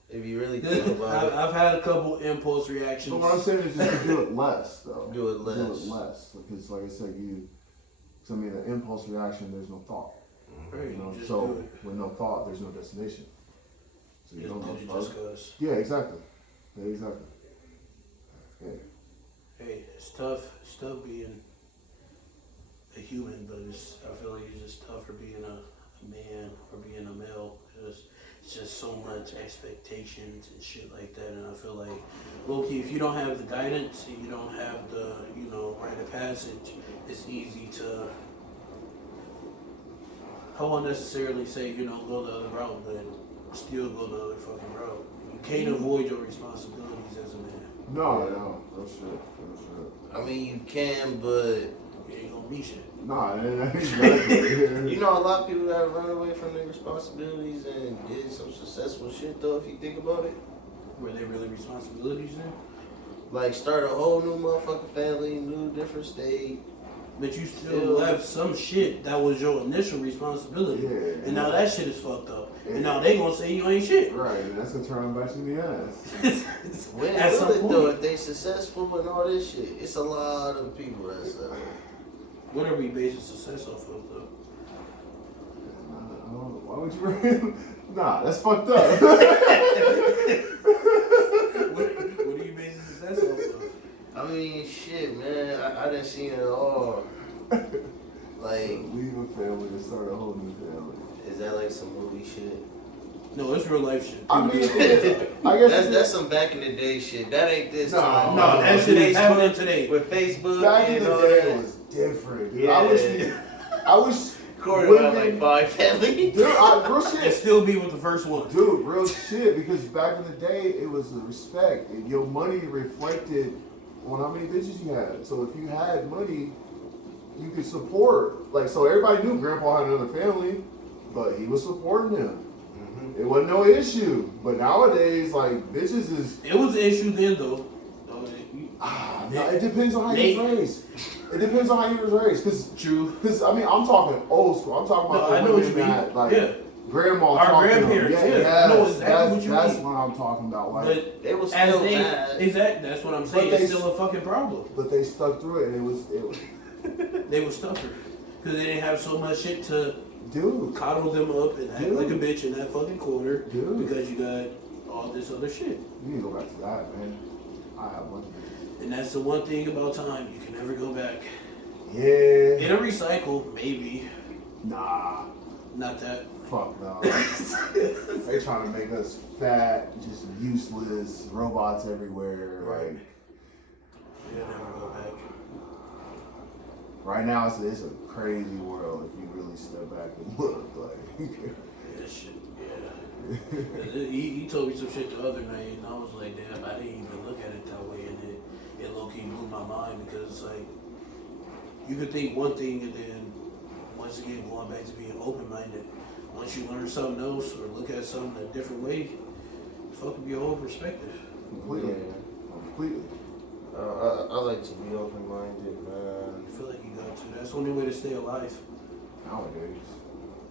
If you really think about it. I've had a couple impulse reactions. But what I'm saying is just to do it less, though. Do it less. Do it less, because like I said, because I mean, an impulse reaction, there's no thought. Right, You know, just so do it. with no thought, there's no destination. So you don't Just do it know. just cause. Yeah, exactly. Yeah, exactly. Yeah. Hey, it's tough. It's tough being a human, but I feel like it's just tougher being a man or being a male. It's just so much expectations and shit like that. And I feel like, low-key, if you don't have the guidance and you don't have the, rite of passage, it's easy to, I won't necessarily say, go the other route, but still go the other fucking route. You can't avoid your responsibilities as a man. No, no shit. I mean, you can, but You ain't gonna be shit. Nah, exactly. you know, a lot of people that run away from their responsibilities and did some successful shit. Though, if you think about it, Were they really responsibilities then? like start a whole new motherfucking family, new different state. But you still left some shit that was your initial responsibility. Yeah. And now that shit is fucked up. And now they gonna say you ain't shit. Right, and that's gonna turn them back in the ass. When At some will it though? point. If they successful and all this shit, it's a lot of people that's. What are we basing success off of though? Why would you? Nah, that's fucked up. What are you basing success off of? I mean, shit, man. I didn't see it all. Like, Leave a family and start a whole new family. is that like some movie shit? No, it's real life shit. I mean, People I guess That's some back in the day shit. That ain't this No, time. no, that shit is Facebook- happening today. With Facebook back in and the all day that. was different. Dude. Yeah. I wish Corey had like 5 families. dude, real and shit. still be with the first one. Dude, real shit, because back in the day, it was the respect. And your money reflected on how many bitches you had. So if you had money, you could support. Like, so everybody knew Grandpa had another family, but he was supporting them. It wasn't no issue. But nowadays, like, bitches is... It was an issue then though. No, it depends on how you was raised. It depends on how you was raised. True. Because, I mean, I'm talking old school. I'm talking about No, I know what you mean. that, like, Yeah. grandma Our talking to them. grandparents, yeah. I know exactly what you That's mean. what I'm talking about. Like, But They was as still they, mad. exactly, that's what I'm saying. But they- It's still a fucking problem. but they stuck through it, and it was They were stuffer. Because they didn't have so much shit to dude. coddle them up and act Dude. like a bitch in that fucking corner. Dude. Because you got all this other shit. You need to go back to that, man. I have one. And that's the one thing about time. You can never go back. Yeah. It'll recycle, maybe. Nah. Not that. Fuck no. They trying to make us fat, just useless, robots everywhere. Right. Like You'll never go back. right now, it's a crazy world if you really step back and look. Like That shit, yeah. He told me some shit the other night, and I was like, damn, I didn't even look at it that way, and it low-key blew my mind, because it's like, you could think one thing, and then, once again, going back to being open-minded, once you learn something else, or look at something a different way, fucking your whole perspective. completely, completely. I like to be open-minded, man. I feel like you got to. That's the only way to stay alive. Nowadays.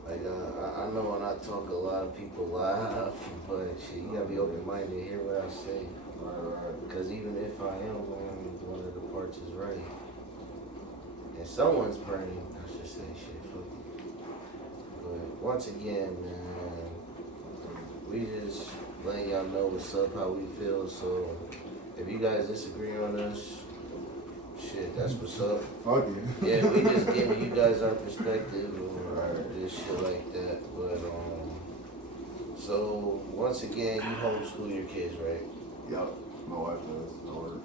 Like, I know when I talk, a lot of people laugh, but shit, you gotta be open-minded to hear what I say. Right. Because even if I am wrong, one of the parts is right. And someone's burning, I should say shit, fuck it. But once again, man, we just letting y'all know what's up, how we feel. So if you guys disagree on us, shit, that's what's up. Fuck it. Yeah, we just giving you guys our perspective or this shit like that. But so once again, you homeschool your kids, right? Yup. My wife does. I work.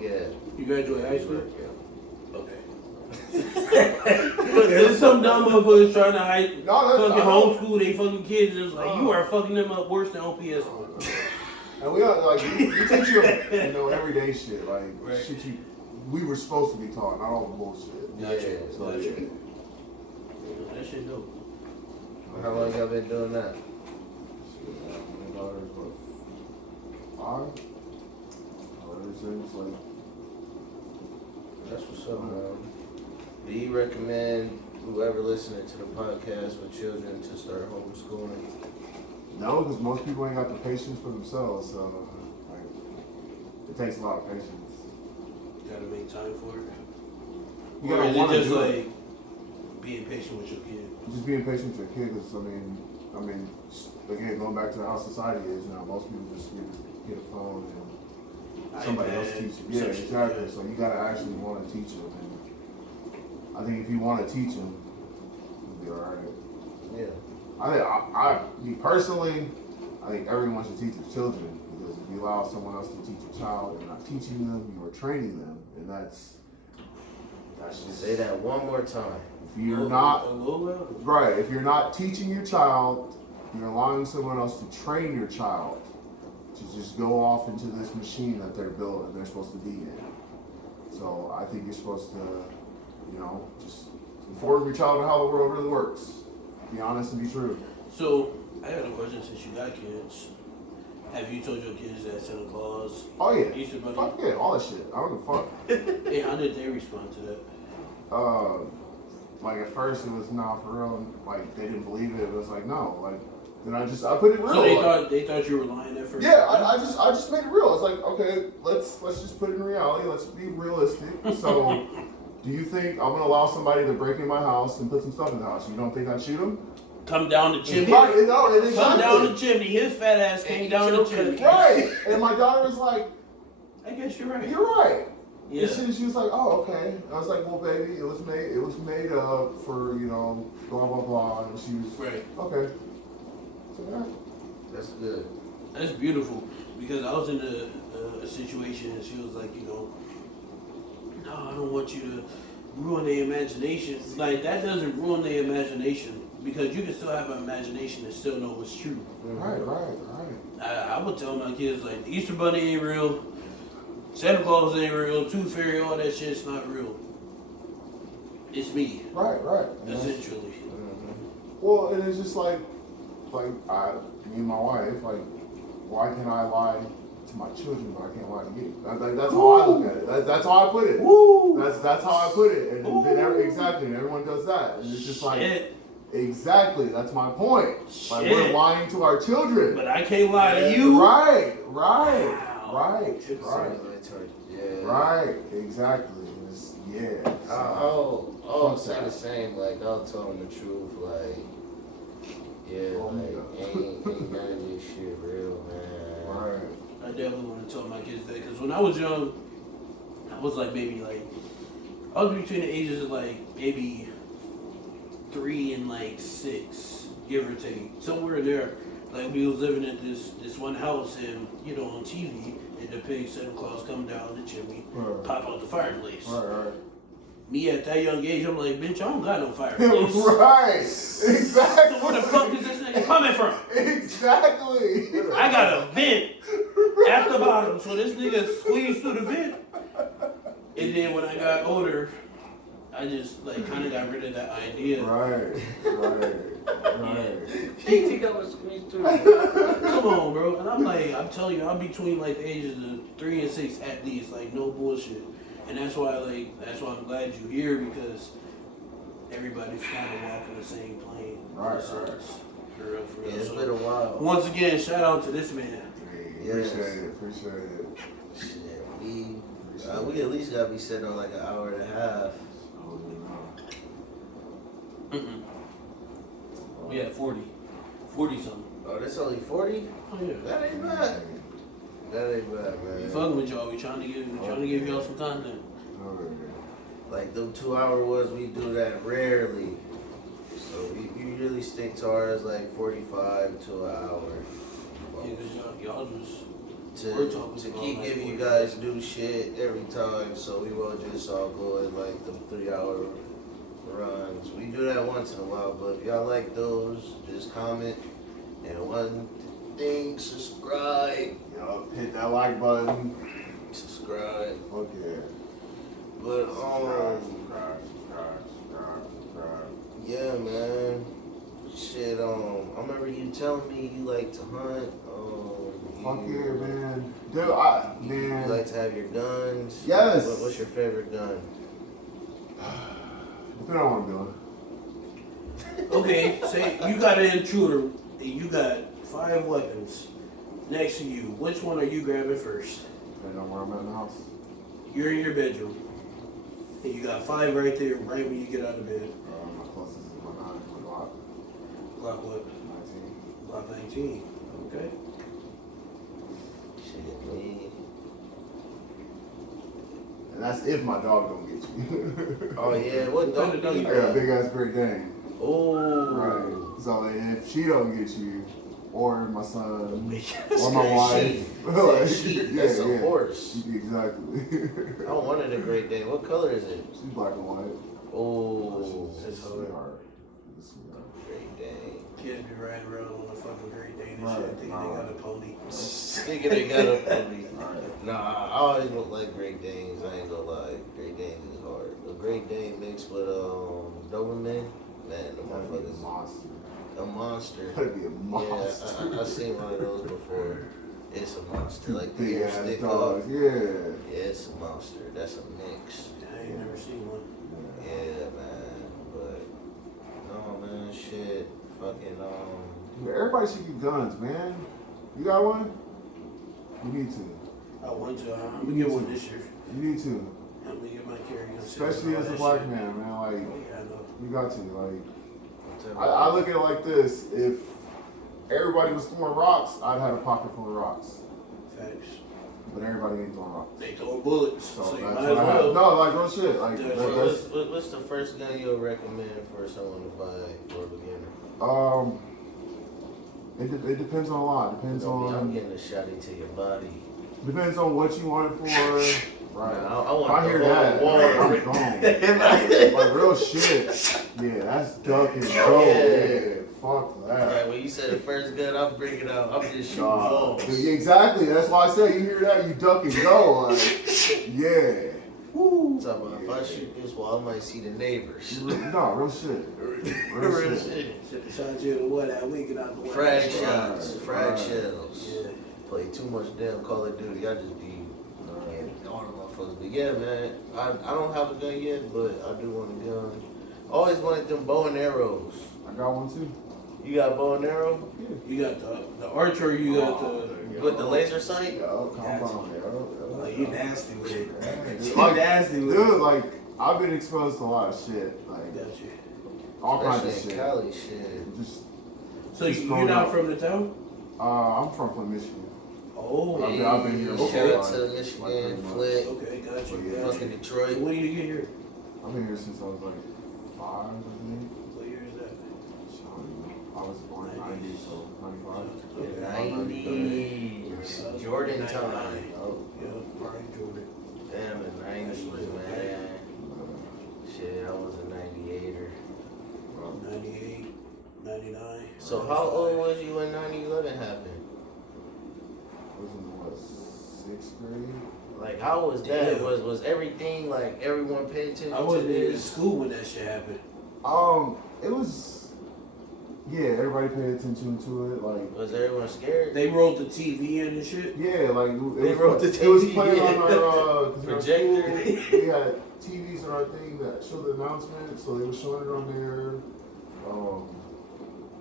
Yeah. You graduate high school? Yeah. Okay. There's some dumb motherfuckers trying to hype fucking homeschool they fucking kids. It's like you are fucking them up worse than OPS. And we got like we teach you, everyday shit, like shit we were supposed to be taught, not all the bullshit. Gotcha. So, That shit dope. How long y'all been doing that? My daughter's what, 5? Ever since like. That's what's up, man. Do you recommend whoever listening to the podcast with children to start homeschooling? No, because most people ain't got the patience for themselves, so like, it takes a lot of patience. You gotta make time for it. You Or gotta is want it to just do like it. being patient with your kid? Just being patient with your kid, because I mean, again, going back to how society is now, most people just get a phone and somebody else teach you. Yeah, exactly. So you gotta actually want to teach them, and I think if you want to teach them, you'll be all right. Yeah. Me personally, I think everyone should teach their children, because if you allow someone else to teach a child, you're not teaching them, you are training them, and that's just. Say that one more time. If you're not right, if you're not teaching your child, you're allowing someone else to train your child to just go off into this machine that they're built and they're supposed to be in. So I think you're supposed to, just inform your child on how the world really works. Be honest and be true. So I got a question since you got kids. Have you told your kids that Santa Claus? Oh yeah. Easter Bunny? Fuck yeah, all that shit. I don't give a fuck. Hey, how did they respond to that? Like at first it was not for real. Like they didn't believe it. It was like no. Like then I put it real. So they thought you were lying at first. Yeah, I just made it real. It's like okay, let's just put it in reality. Let's be realistic. So, do you think I'm gonna allow somebody to break in my house and put some stuff in the house? You don't think I'd shoot him? Come down the chimney. Right, exactly. Come down the chimney. His fat ass came down the chimney. Right, and my daughter was like, I guess you're right. "You're right." Yeah. And she was like, "Oh, okay." I was like, "Well, baby, it was made for blah blah blah," and she was Right. Okay. So yeah. That's good. That's beautiful because I was in a situation and she was like, no, I don't want you to ruin their imagination. Like that doesn't ruin their imagination because you can still have an imagination and still know what's true. Right. I would tell my kids like the Easter Bunny ain't real, Santa Claus ain't real, Tooth Fairy, all that shit's not real. It's me. Right. Essentially. Well, and it's just like me and my wife, like, why can I lie to my children, but I can't lie to you? That's how I look at it. That's how I put it. Woo! That's how I put it. And then everyone does that. And it's just like, exactly, that's my point. Like, we're lying to our children. But I can't lie to you. Right. Yeah. Right, exactly. Yeah. I'll say the same. Like, I'll tell them the truth. Like, ain't none of this shit real, man. Right. I definitely want to tell my kids that because when I was young, I was like maybe I was between the ages of like maybe 3 and 6, give or take, somewhere in there. Like we was living at this one house and on TV it depicts Santa Claus coming down the chimney, pop out the fireplace. Right. Me at that young age, I'm like, bitch, I don't got no fireplace. Right. Exactly. So where the fuck is this nigga coming from? Exactly. I got a vent at the bottom, so this nigga squeezed through the vent. And then when I got older, I just kind of got rid of that idea. Right. You think I was squeezed through? Come on, bro. And I'm telling you, I'm between the ages of 3 and 6 at least, no bullshit. And that's why I'm glad you're here because everybody's kind of walking the same plane. Right. For real. Yeah, it's So, been a while. once again, shout out to this man. Appreciate it. Shit, we at least gotta be sitting on an hour and a half. We had 40 something. Oh, that's only 40? Oh yeah. That ain't bad. That ain't bad, man. We fucking with y'all. We trying to give y'all some content. Like them 2-hour ones, we do that rarely. So we usually stick to ours 45 to an hour. Yeah, cause y'all was to keep giving you guys new shit every time, so we won't just all go in like the 3-hour runs. We do that once in a while, but if y'all like those, just comment. And one thing, subscribe. Yo, hit that like button. Subscribe. Fuck yeah. But Subscribe. yeah, man. Shit, I remember you telling me you like to hunt. Fuck yeah, man. Dude, You man. like to have your guns. Yes. What's your favorite gun? Depending on what I'm doing. Okay, say you got an intruder and you got 5 weapons next to you. Which one are you grabbing first? Depending on where I'm at in the house. You're in your bedroom. And you got 5 right there, right when you get out of bed. My closest is my 9, my Glock. Glock what? 19. Glock 19. Okay. Shit, me. And that's if my dog don't get you. Oh yeah, what dog do I you got a got? big ass Great Dane. Oh. Right. So if she don't get you, or my son, Or or my wife, like, That's a horse. Exactly. I wanted a Great Dane. What color is it? She's black and white. Oh, That's She's a hard. sweetheart. She's a sweetheart. Great Dane. Kids be riding around on a fucking Great Dane and Right. shit, thinking they got a pony. Thinking they got a puppy. Right. Nah, I always look like Great Danes. I ain't gonna lie. Great Danes is hard. A Great Dane mixed with Doberman, man, the That'd be a motherfucker's monster. a monster. That'd be a Yeah, monster. I seen one of those before. It's a monster. Like the Big ears ass stick up. dogs. Yeah. Yeah, it's a monster. That's a mix. I ain't never seen one. Yeah, man. But no, man, shit. Fucking Dude, everybody should get guns, man. You got one? You need to. I want to. I'm gonna get one this year. You need to. I'm gonna get my carry gun. Especially as a black man, man. Like, Yeah, I know. you got to. Like, I look at it like this. If everybody was throwing rocks, I'd have a pocket full of rocks. Facts. But everybody ain't throwing rocks. They throw bullets, So so you that's might as what I have. well. No, like, real shit. Like, That's What's the first gun you'll recommend for someone to buy for a beginner? it depends on a lot. Depends I'm on getting a shot into your body. what you want it for. Right. Nah, I want If I hear the whole that, wall. I'm gone. Like real shit. Yeah, that's duck and go. Yeah. Yeah, fuck that. Right, when you said the first gun, I'm bringing out. I'm just shooting Nah, balls. dude, exactly. That's why I say you hear that, you duck and go. Like, yeah. Talking about if I shoot this wall, I might see the neighbors. No, real shit. Real shit. Should have shot you in the what that week and out the way. Frag shots, Right, frag right. shells. Yeah. Play too much damn Call of Duty. I just be all the motherfuckers. But yeah, man, I don't have a gun yet, but I do want a gun. Always wanted them bow and arrows. I got one too. You got a bow and arrow You got the archer, you got the. with the laser sight? Yo, compound, yo. Like, you nasty with it. You Like, nasty with dude, it. like, I've been exposed to a lot of shit. Like, Got you. all kinds of Especially in shit. Cali, shit. Just, So Just you're growing not up. from the town? I'm from Flint, Michigan. Oh. I've been here Shout before, out to like, Michigan, pretty much. Flint, Okay, got you. Yeah. Got fucking you. So Detroit. when did you get here? I've been here since I was like 5, I think. What year is that? I was born in 90, so 95. Okay. 90s. Jordan time. Oh, Yeah, Brian Jordan. Damn, the 90s, man. Shit, I was a 98er. 98, 99. So how old was you when 9/11 happened? I was in what, 6th grade? Like, how was that? Yeah. Was everything like everyone paid attention I to wasn't even in this? school when that shit happened. It was, yeah, everybody paid attention to it. Like, Was everyone scared? They rolled the TV in and shit. yeah, like, it They was, wrote the it was TV, playing on yeah. our, 'cause in our Projector. school, we had TVs in our thing that showed the announcement, so they were showing it on there.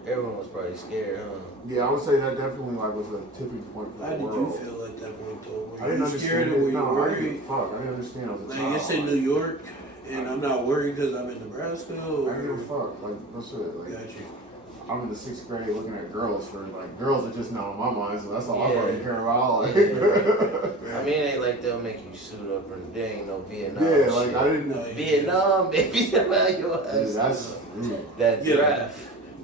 Everyone was probably scared, huh? Yeah, I would say that definitely like was a tipping point for How the did world. you feel at that point though? I Were didn't you scared understand or were it. you No, I worried? didn't. Fuck, I didn't understand. I was a Like child. it's in New York, and I'm not worried because I'm in Nebraska. Or... I didn't give a fuck. Like, no shit. Like, Got you. I'm in the 6th grade looking at girls for like girls are just now in my mind, so that's all I Yeah. fucking care about. Like, I mean, it ain't like they'll make you suit up and there ain't no Vietnam. yeah, like shit. I didn't. No, yeah. Vietnam, baby, Dude, that's that Yeah. draft.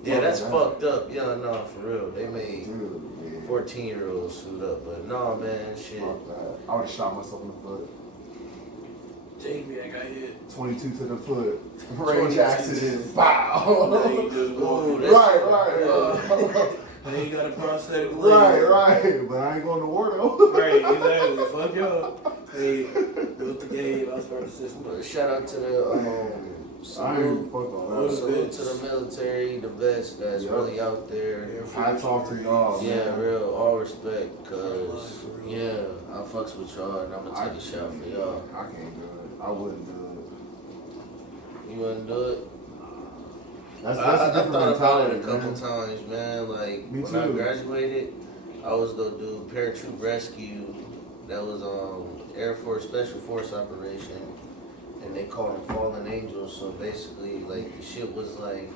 Yeah, Fuck that's that. fucked up. Yeah, no, for real. They made dude. Yeah. 14-year-old suit up. But no, man, shit. Fuck that. I would have shot myself in the foot. Take me, I got hit. 22 to the foot. Range 22. accident. Bow. Now you just walking. Right. Now you got a prosthetic leg. Right. But I ain't going to war though. Right, exactly. Fuck y'all. Hey, built the game. I started the system. But shout out to the I ain't salute, fuck all that. salute to the military, the vets that's Yep. really out there. Hats off to y'all. Yeah, man. real, all respect, cause yeah, I fucks with y'all and I'm gonna take a shot for y'all. I can't do it. I wouldn't do You wanna do it? it. That's I a different thought about it a mentality, couple man. times, man. Like Me when I too. graduated, I was gonna do paratroop rescue. That was Air Force Special Force operation, and they called them Fallen Angels. So basically, like the shit was like,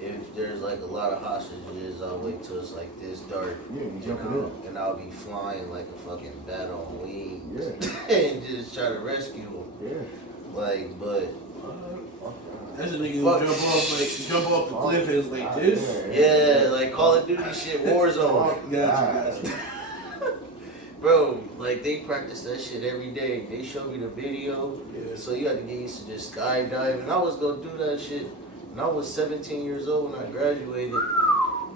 if there's like a lot of hostages, I'll wait till it's like this dark, Yeah, you you jumping know, and I'll be flying like a fucking bat on wings, Yeah. and just try to rescue them. Yeah. Like, but That's a nigga who Fuck. jump off the cliff and is like this. yeah, like Call of Duty shit, Warzone. Gotcha. Bro, like they practice that shit every day. They show me the video, Yeah. so you had to get used to just skydiving. I was gonna do that shit when I was 17 years old when I graduated,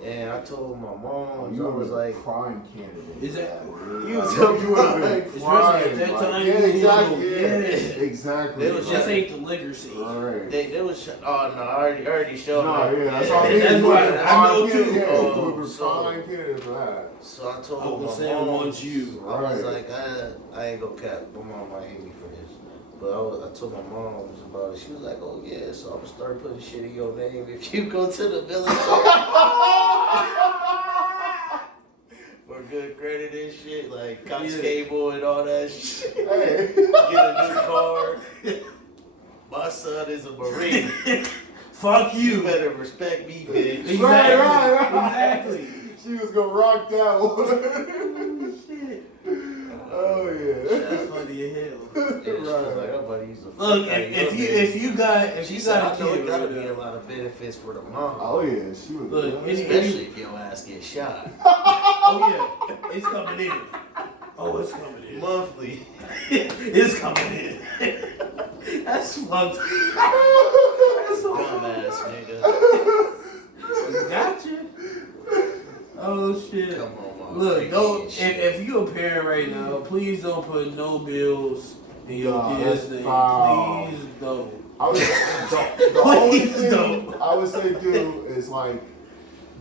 and I told my mom, You I was were like, prime candidate. Is that- You was you would have been like, especially prime. at that like, time, yeah, you exactly. know, Yeah, yeah. exactly. It was Just ain't the liquor scene. Right. they was, oh no, I already showed No, them. yeah, that's all I Yeah, mean. that's You why were I prime know too. candidate. Yeah, Oh, you were so- prime candidate for that. So I told Uncle my Sam mom, wants you. I was Right. like, I ain't gonna cap. My mom might hate me for this. But I told my mom about it. She was like, oh yeah, so I'm gonna start putting shit in your name if you go to the military. For good credit and shit, like Cox Yeah. Cable and all that shit. Hey. Get a new car. My son is a Marine. Fuck You you. better respect me, bitch. Exactly. Right. Exactly. She was gonna rock that one. Shit. Oh yeah. That's funny as hell. Yeah, she was like, I'm about to use the fuck Look, out of if your you bitch. She said, got I know a it kid, gotta right be a now. lot of benefits for the mom. Oh yeah, she was. Look, any- Especially if your ass gets shot. Oh yeah, it's coming in. Oh, it's coming in. Monthly. It's coming in. That's fucked. That's so Dumbass nigga. Gotcha. Oh shit. Come on, mom. Look, don't. Shit. If you a parent right now, please don't put no bills in your Nah, kid's that's name. foul. Please don't. I was, the only Please thing don't. I would say do is like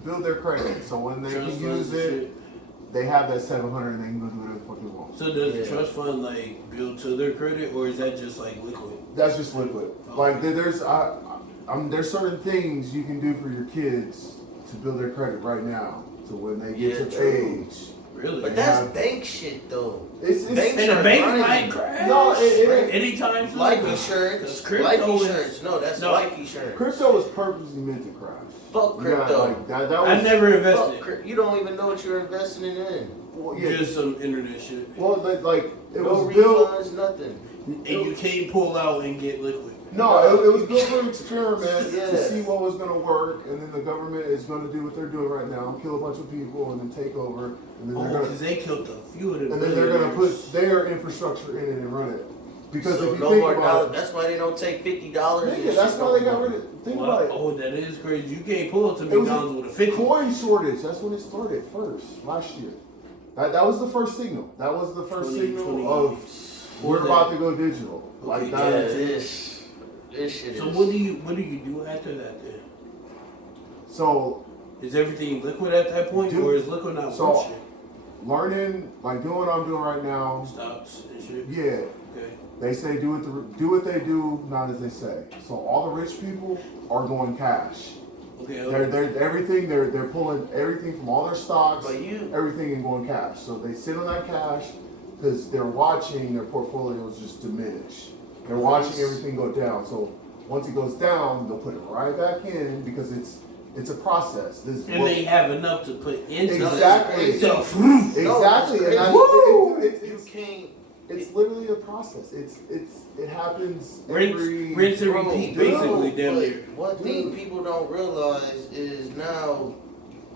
build their credit. So when they Trust can funds use and it, shit. they have that 700 and they can go do whatever the fuck they want. So does Yeah. the trust fund like build to their credit, or is that just like liquid? That's just liquid. Like there's certain things you can do for your kids to build their credit right now. So when they get Yeah, to true. age, Really? But that's bank shit though. it's Banks and the are bank grinding. might crash. No, it ain't. Anytime soon. Life 'Cause insurance. crypto Life is- insurance. No, that's No. life insurance. Crypto was purposely meant to crash. Fuck You got, crypto. like, that was, I never Fuck invested. You don't even know what you're investing in. well, yeah. Just some internet shit. Well, like it No was built. refunds, nothing. And you can't pull out and get liquid. No, it was built for an experiment Yeah. to see what was going to work, and then the government is going to do what they're doing right now, kill a bunch of people, and then take over, and then Oh, they're going because they killed a few of them. and then they're going to billionaires. put their infrastructure in it and run it. Because So if you no think more about dollars. it, That's why they don't take $50. nigga, that's why they got rid of. Think Wow. about it. Oh, that is crazy. You can't pull up to It was McDonald's with a a 50. coin shortage. That's when it started first last year. That was the first signal. That was the first 20, signal of we're was about that? to go digital. Like Okay, that. Yeah, this shit So is. what do you do after that then? So Is everything liquid at that point, Dude, or is liquid not so- worth shit? learning, like doing what I'm doing right now. Stocks and shit. Yeah, Okay. they say do what they do, not as they say. So all the rich people are going cash. Okay. They're pulling everything from all their stocks, But you- everything and going cash. So they sit on that cash because they're watching their portfolios just diminish. They're watching everything go down. So once it goes down, they'll put it right back in because it's a process. And they have enough to put into Exactly. it. So, exactly, No, and that's, Woo! You can't. it's literally a process. It happens every rinse and Bro, repeat, dude, basically, damn but near. one thing people don't realize is now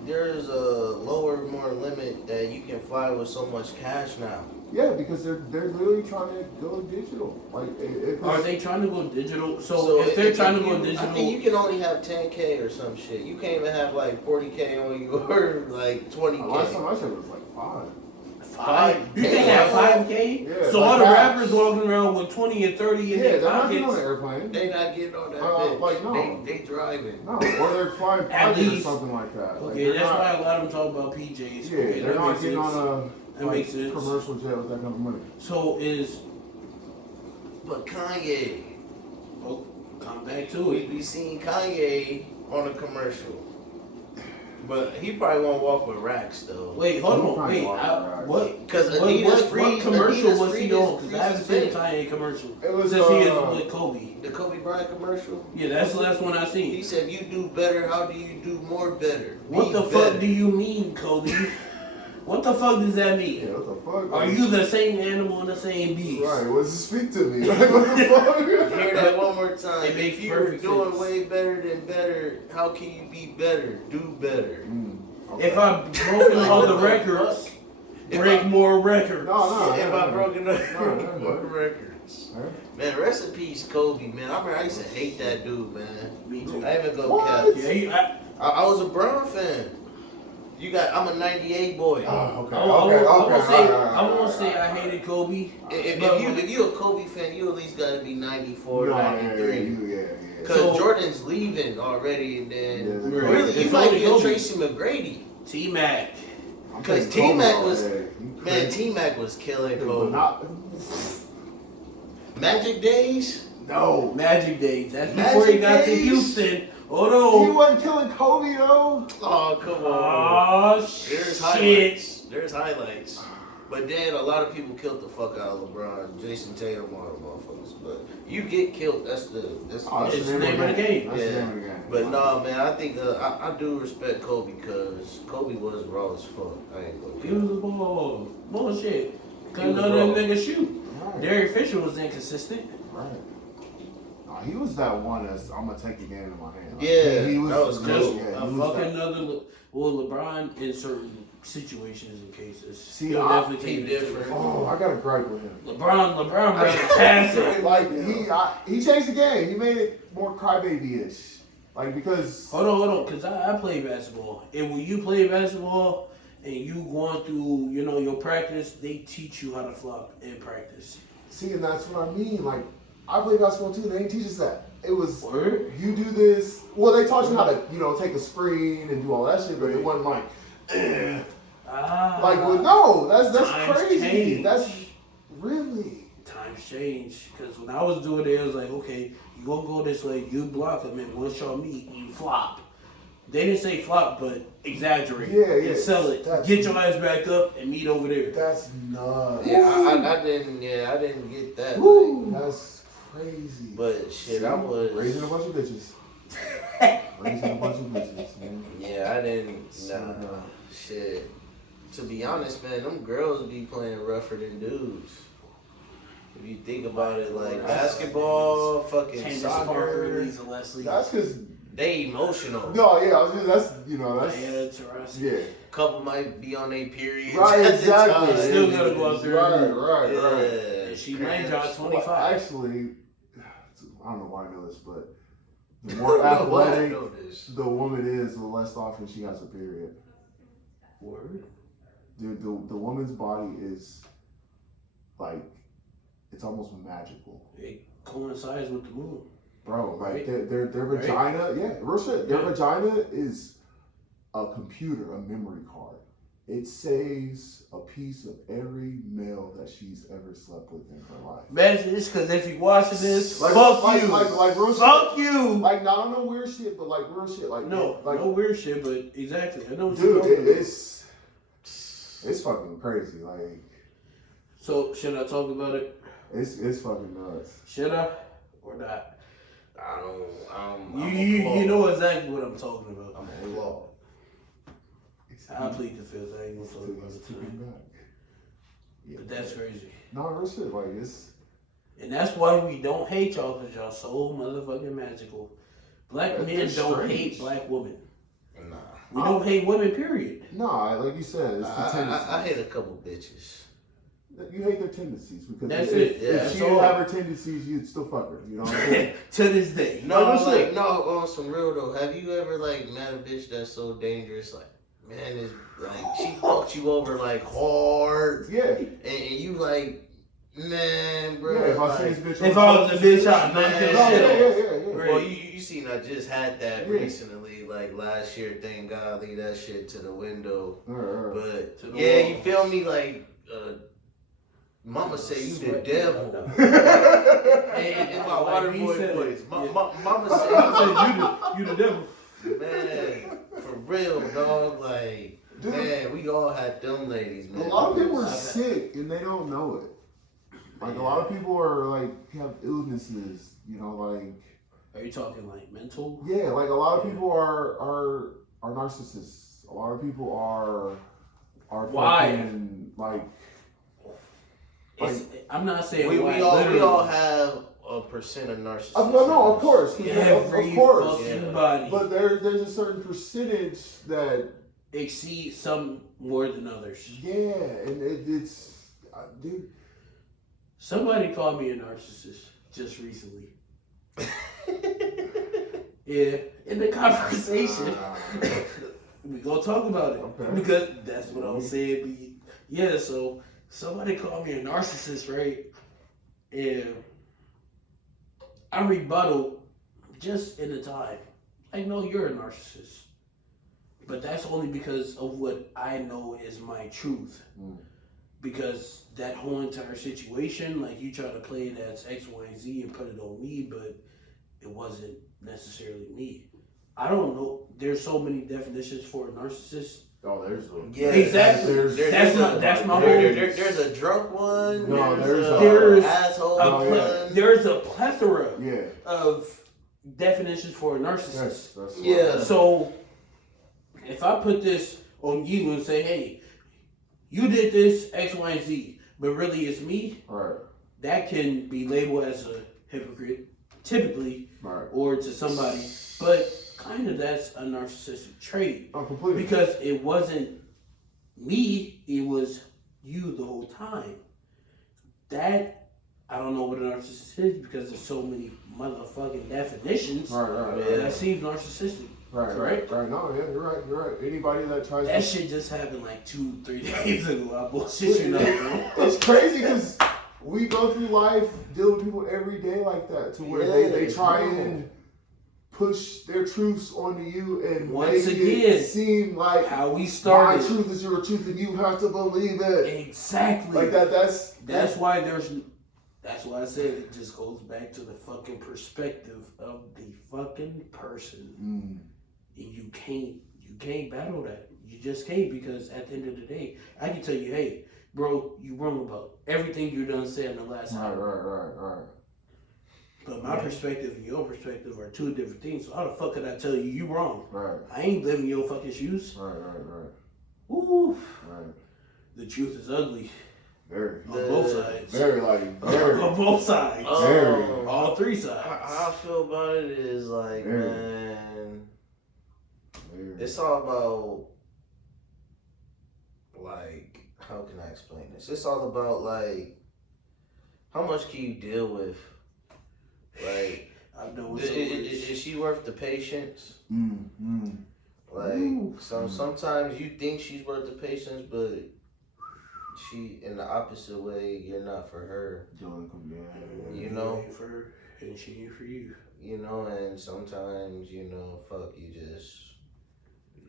there's a lower, more limit that you can fly with so much cash now. Yeah, because they're literally trying to go digital. Like, Are they trying to go digital? So if they're trying to go digital, I think you can only have 10K or some shit. You can't even have like 40K on you or like 20K. Last time I checked, it was like 5. You can have 5K. Yeah, so like all the cash. rappers walking around with 20 and 30 in Yeah, their they're not getting on pockets. the airplane. They not getting on that bitch. Like, no. They driving. No, or they're flying At private or least. something like that. Like, Okay, they're that's not- why a lot of them talk about PJs. Yeah, Okay, they're that not makes getting sense. on That a makes sense. commercial jet with that kind of money. So is But Kanye, come back to we it. be seeing Kanye on a commercial. But he probably won't walk with racks though. Wait, hold He on. probably Wait, walking around. what? Because What Adidas commercial Adidas was he freed on? his- Because I haven't seen freed a his Kanye commercial It was, since he is with Kobe. The Kobe Bryant commercial. Yeah, that's the last one I He seen. said, "You do better. How do you do more better? What Be the better." fuck do you mean, Kobe? What the fuck does that Yeah, mean? what the fuck? Are you the same animal and the same beast? Right, what does it speak to me? Like, what the fuck? Hear that one more time. It makes If you're perfect doing sense. way better than better, how can you be better? Do better. Okay. If I've broken all the records, If break I- more records. No, if no, I broken up no. more records. Huh? Man, rest in peace, Kobe. Man, I remember I used to hate that dude, man. Me too. I even go What? cap. Yeah, I was a Brown fan. I'm a '98 boy. Oh, okay, I okay, won't okay. say all right. I won't say I hated Kobe. If you a Kobe fan, you at least gotta be 94, No, 93. yeah. Because So- Jordan's leaving already, and then Yeah, really it's you might only get Kobe. Tracy McGrady. T-Mac. I'm Because taking T-Mac Kobe was all day. You man, crazy. T-Mac was killing But Kobe. not, Magic Days. no. Magic Days. That's Magic before he got to Days? Houston. He Hold on. wasn't killing Kobe though. Oh come on. Oh There's shit. highlights. There's highlights. But then a lot of people killed the fuck out of LeBron, Jason Tatum, all the motherfuckers. But you get killed. That's the Oh, that's It's the name of the game. That's the Yeah. name of the game. But no, man, I think I do respect Kobe because Kobe was raw as fuck. I ain't gonna He care. was a ball. Bullshit. Couldn't was none of wrong. them niggas shoot. Right. Derek Fisher was inconsistent. Right. Nah, he was that one that's I'm gonna take the game in my hand. Yeah, he was that was just cool. yeah, A he was fucking that- another. Well, LeBron in certain situations and cases. See, he'll I- definitely he take it to different. Oh, I got a gripe with him. LeBron rather pass it. Like he changed the game. He made it more crybaby-ish. Like because Hold on, because I play basketball. And when you play basketball and you going through, your practice, they teach you how to flop in practice. see, and that's what I mean. Like I play basketball too. They didn't teach us that. It was Word? you do this. Well, they taught you how to take a screen and do all that shit, but it wasn't like. Like, well, no, that's Times crazy. change. That's really. Times change. Because when I was doing it, it was like, okay, you gonna go this way, you block them, and once y'all meet, you flop. They didn't say flop, but exaggerate. Yeah. And sell it. That's- Get your ass back up and meet over there. That's nuts. Yeah, I didn't get that. Woo. That's crazy. But shit, I was raising a bunch of bitches. Raising a bunch of bitches, man. yeah, I didn't nah. Shit. To be honest, man, them girls be playing rougher than dudes. If you think about it, like basketball, fucking Candace Parker, soccer, Lisa Leslie. That's because they emotional. no, yeah, I was just, that's Diana Taurasi. yeah. Couple might be on their period. Right, at the exactly. time. Still gotta go out there. Right. Yeah, And she might drop cramps. 25. Well, actually, I don't know why I know this, but the more I don't know why I athletic know this. the woman is, the less often she has a period. Word. The woman's body is like it's almost magical, It coincides with the moon. bro. Like Right. their Right. vagina, yeah, real shit. Their Yeah. vagina is a computer, a memory card. It saves a piece of every male that she's ever slept with in her life. Imagine this, because if you watching this, Like fuck like, you. like real shit. Fuck you. Like not on no weird shit, but like real shit. Like No, like no weird shit, but exactly. I know what dude, you're talking about. it's fucking crazy. Like So, should I talk about it? it's fucking nuts. Should I? Or not? I'm You know exactly what I'm talking about. I'm a flaw. I plead the fifth. I ain't gonna talk about it tonight. Yeah, But that's crazy. no real shit. Like it's And that's why we don't hate y'all, because y'all so motherfucking magical. Black They're men don't strange. hate black women. Nah. We don't hate women, period. No, like you said, it's the tendencies. I hate a couple bitches. You hate their tendencies because That's if, it. if Yeah, she so- didn't have her tendencies, you'd still fuck her. You know what I'm saying? To this day. No, Like, no, on some real though. Have you ever like met a bitch that's so dangerous? Like, man, it's like she fucked you over like hard, Yeah. and you like, man, bro. Yeah, if I like, see this bitch If I was a bitch, I'd knock Man. this No, shit yeah, off. yeah, yeah. Right. well, you seen I just had that Yeah. recently, like last year. Thank God, leave that shit to the window. Right. But To the yeah, wall. you feel me? Like, mama said you the Sweat. devil. No. Hey, in my Like water he boy said it. voice. Yeah. Mama I said said you the devil. man, for real, dog. Like, Dude. man, we all had them ladies, A man. lot of people are I've had- sick and they don't know it. Like a lot of people are like have illnesses, you know, like Are you talking like mental? yeah, like a lot of people are narcissists. A lot of people are Why? fucking like It's, I'm not saying we why. all literally. have a percent of narcissism. no, of course, Every of course. fucking Yeah. body But there's a certain percentage that exceeds some more than others. yeah, and it's dude. Somebody called me a narcissist just recently. Yeah, in the conversation. We gonna talk about it Okay. because that's what I was saying. Yeah, so somebody called me a narcissist, right? And I rebutted just in the time. Like, no, you're a narcissist. But that's only because of what I know is my truth. Mm. Because that whole entire situation, like you try to play it as X, Y, and Z and put it on me, but it wasn't necessarily me. I don't know. There's so many definitions for a narcissist. Oh, there's a Yeah, Exactly. That's my whole. There's a drunk one. No, there's there's a asshole Oh, yeah. one. There's a plethora yeah. of definitions for a narcissist. That's Yeah. So if I put this on you and say, hey, you did this X, Y, and Z, but really it's me, right, that can be labeled as a hypocrite, typically, right. or to somebody. But kind of that's a narcissistic trait Oh, completely. because it wasn't me, it was you the whole time. That, I don't know what a narcissist is because there's so many motherfucking definitions. Right. Yeah. That seems narcissistic. Correct? Right. No, yeah, you're right. Anybody that tries That to shit just happened like 2-3 days ago. I bullshit you not, bro. it's crazy because we go through life dealing with people every day like that to where they try and push their truths onto you and Once make again, it seem like How we my started. truth is your truth and you have to believe it. Exactly. Like that. That's why I said it just goes back to the fucking perspective of the fucking person. Mm. And you can't battle that. You just can't, because at the end of the day, I can tell you, hey, bro, you wrong about everything you done said in the last hour. Right. But my perspective and your perspective are two different things. So how the fuck could I tell you wrong? Right. I ain't living your fucking shoes. Right. Ooh, Right. the truth is ugly Very. on both sides. Very very. On both sides. Very. All three sides. How I feel about it is like, Very. man, very. it's all about, like, how can I explain this? It's all about, like, how much can you deal with? Like, I've done with so much. is she worth the patience? Mm. Like, Ooh. sometimes you think she's worth the patience, but she, in the opposite way, you're not for her. You know? ain't for her, and she ain't for you. You know, and sometimes, you know, fuck, you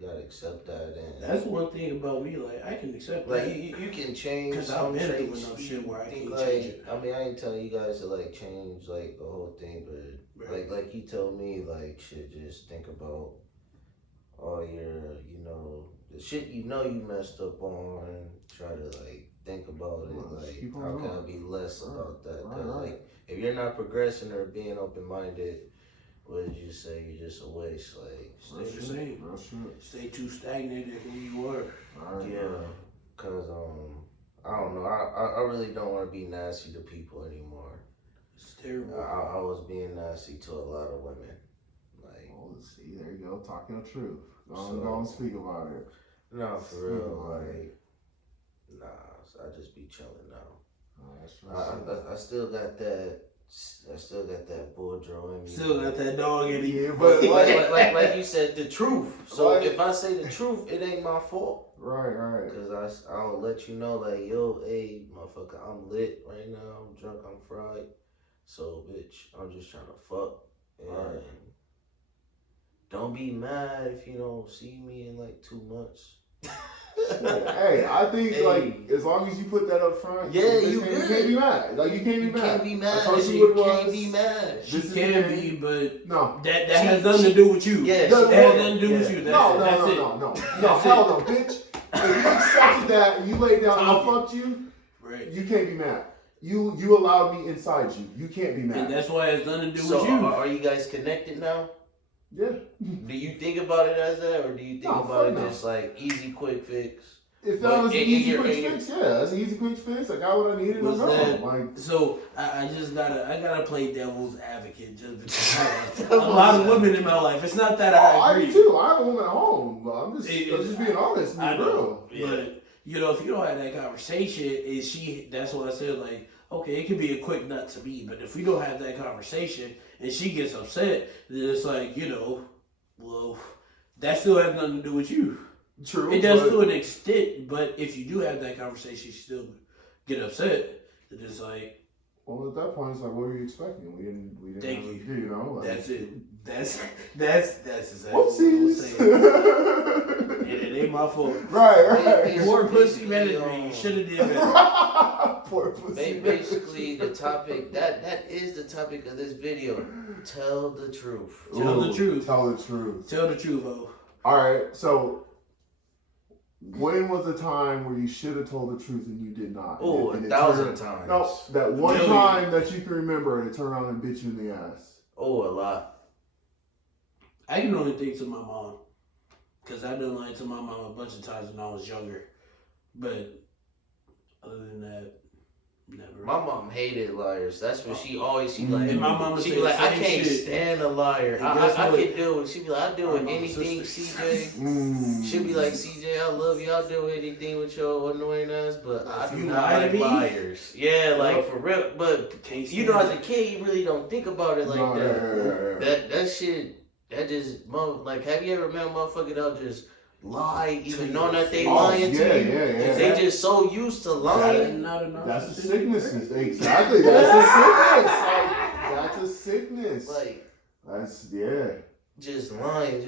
gotta accept that. And That's one thing about me. Like, I can accept like, that. you can change 'Cause some I've been doing traits. enough shit where I think, can't like, change it. I mean, I ain't telling you guys to, like, change, like, the whole thing, but, Right. like you told me, like, shit, just think about all your, you know, the shit you know you messed up on, and try to, like, think about Well, it, like, keep on how can I going. be less about that? 'Cause, Right. like, if you're not progressing or being open-minded, what did you say? You're just a waste, like, Stay the same. Real shit. Stay too stagnant in who you are. Alright. yeah, cause I don't know, I really don't want to be nasty to people anymore. It's terrible. I was being nasty to a lot of women, like, Well, let's see. There you go. Talking the truth. Don't speak about it. No, for real, like, nah, so I just be chilling now. I still got that. I still got that Boudreaux in me. Still got that dog in you. Yeah, but like you said, the truth. So Like- if I say the truth, it ain't my fault. right. Cause I'll let you know, like, yo, hey, motherfucker, I'm lit right now. I'm drunk. I'm fried. So, bitch, I'm just trying to fuck. And Right. don't be mad if you don't see me in like 2 months. Hey, I think like as long as you put that up front, Yeah, you you can't good. be mad. Like you can't be You mad. can't be I mad. told You you what it can't was. be mad. She This is can the be, but No. that has nothing to do with you. Yeah, No, that has nothing to do with yeah. you. No, That's it. no, That's hell it. no, bitch. If you accepted that and you laid down and I Tommy. fucked you, Right. you can't be mad. You allowed me inside you. You can't be And mad. that's why it's nothing to do So with you. are you guys connected now? Yeah. Do you think about it as that, or do you think No, about fuck it no. just like easy, quick fix? If that But was an in easy your- quick in your- fix, yeah, that's an easy quick fix. I got what I needed. Was I'm that- gone. Like, So I just gotta play devil's advocate just because I have a lot of women in my life. It's not that I I agree. do too. I have a woman at home, but I'm just being honest and I real. know, but you know, if you don't have that conversation, that's what I said. Like, okay, it can be a quick nut to me, but if we don't have that conversation and she gets upset, then it's like, you know, well, that still has nothing to do with you. True. It does but- to an extent, but if you do have that conversation, she still get upset. Then it's like, Well, at that point, it's like, what were you expecting? We didn't Thank have you. to, you know. Like, that's it. That's exactly what I'm saying. Whoopsies. It ain't my fault. right. More pussy management. You should have did better. Poor pussy. Basically, the topic that is the topic of this video. Tell the truth. Tell the truth. Tell the truth. Tell the truth, though. All right. So, when was the time where you should have told the truth and you did not? Oh, And it 1,000 turned- times. No, that one Million. time that you can remember and it turned around and bit you in the ass. Oh, a lot. I can only think to my mom. Because I've done lying to my mom a bunch of times when I was younger. But other than that, never. My mom hated liars. That's what she always, she like, And my mama she say be like, the I same can't shit. stand a liar. And I guess what? can deal with, she be like, I deal Our with mama anything, sister. CJ. She'll be like, CJ, I love you. I'll do anything with your annoying ass, but If I do you not lie to like me? liars. Yeah, like Yep. for real. But Can't you know, as stand a kid, you really don't think about it like No, that. yeah. That shit, that just, like, have you ever met a motherfucker that'll just lie, even knowing that they Oh, lying yeah, to you? yeah. They just so used to lying. Not enough. That's a sickness. Exactly. That's a sickness. Like, that's a sickness. Like, That's, yeah. just lying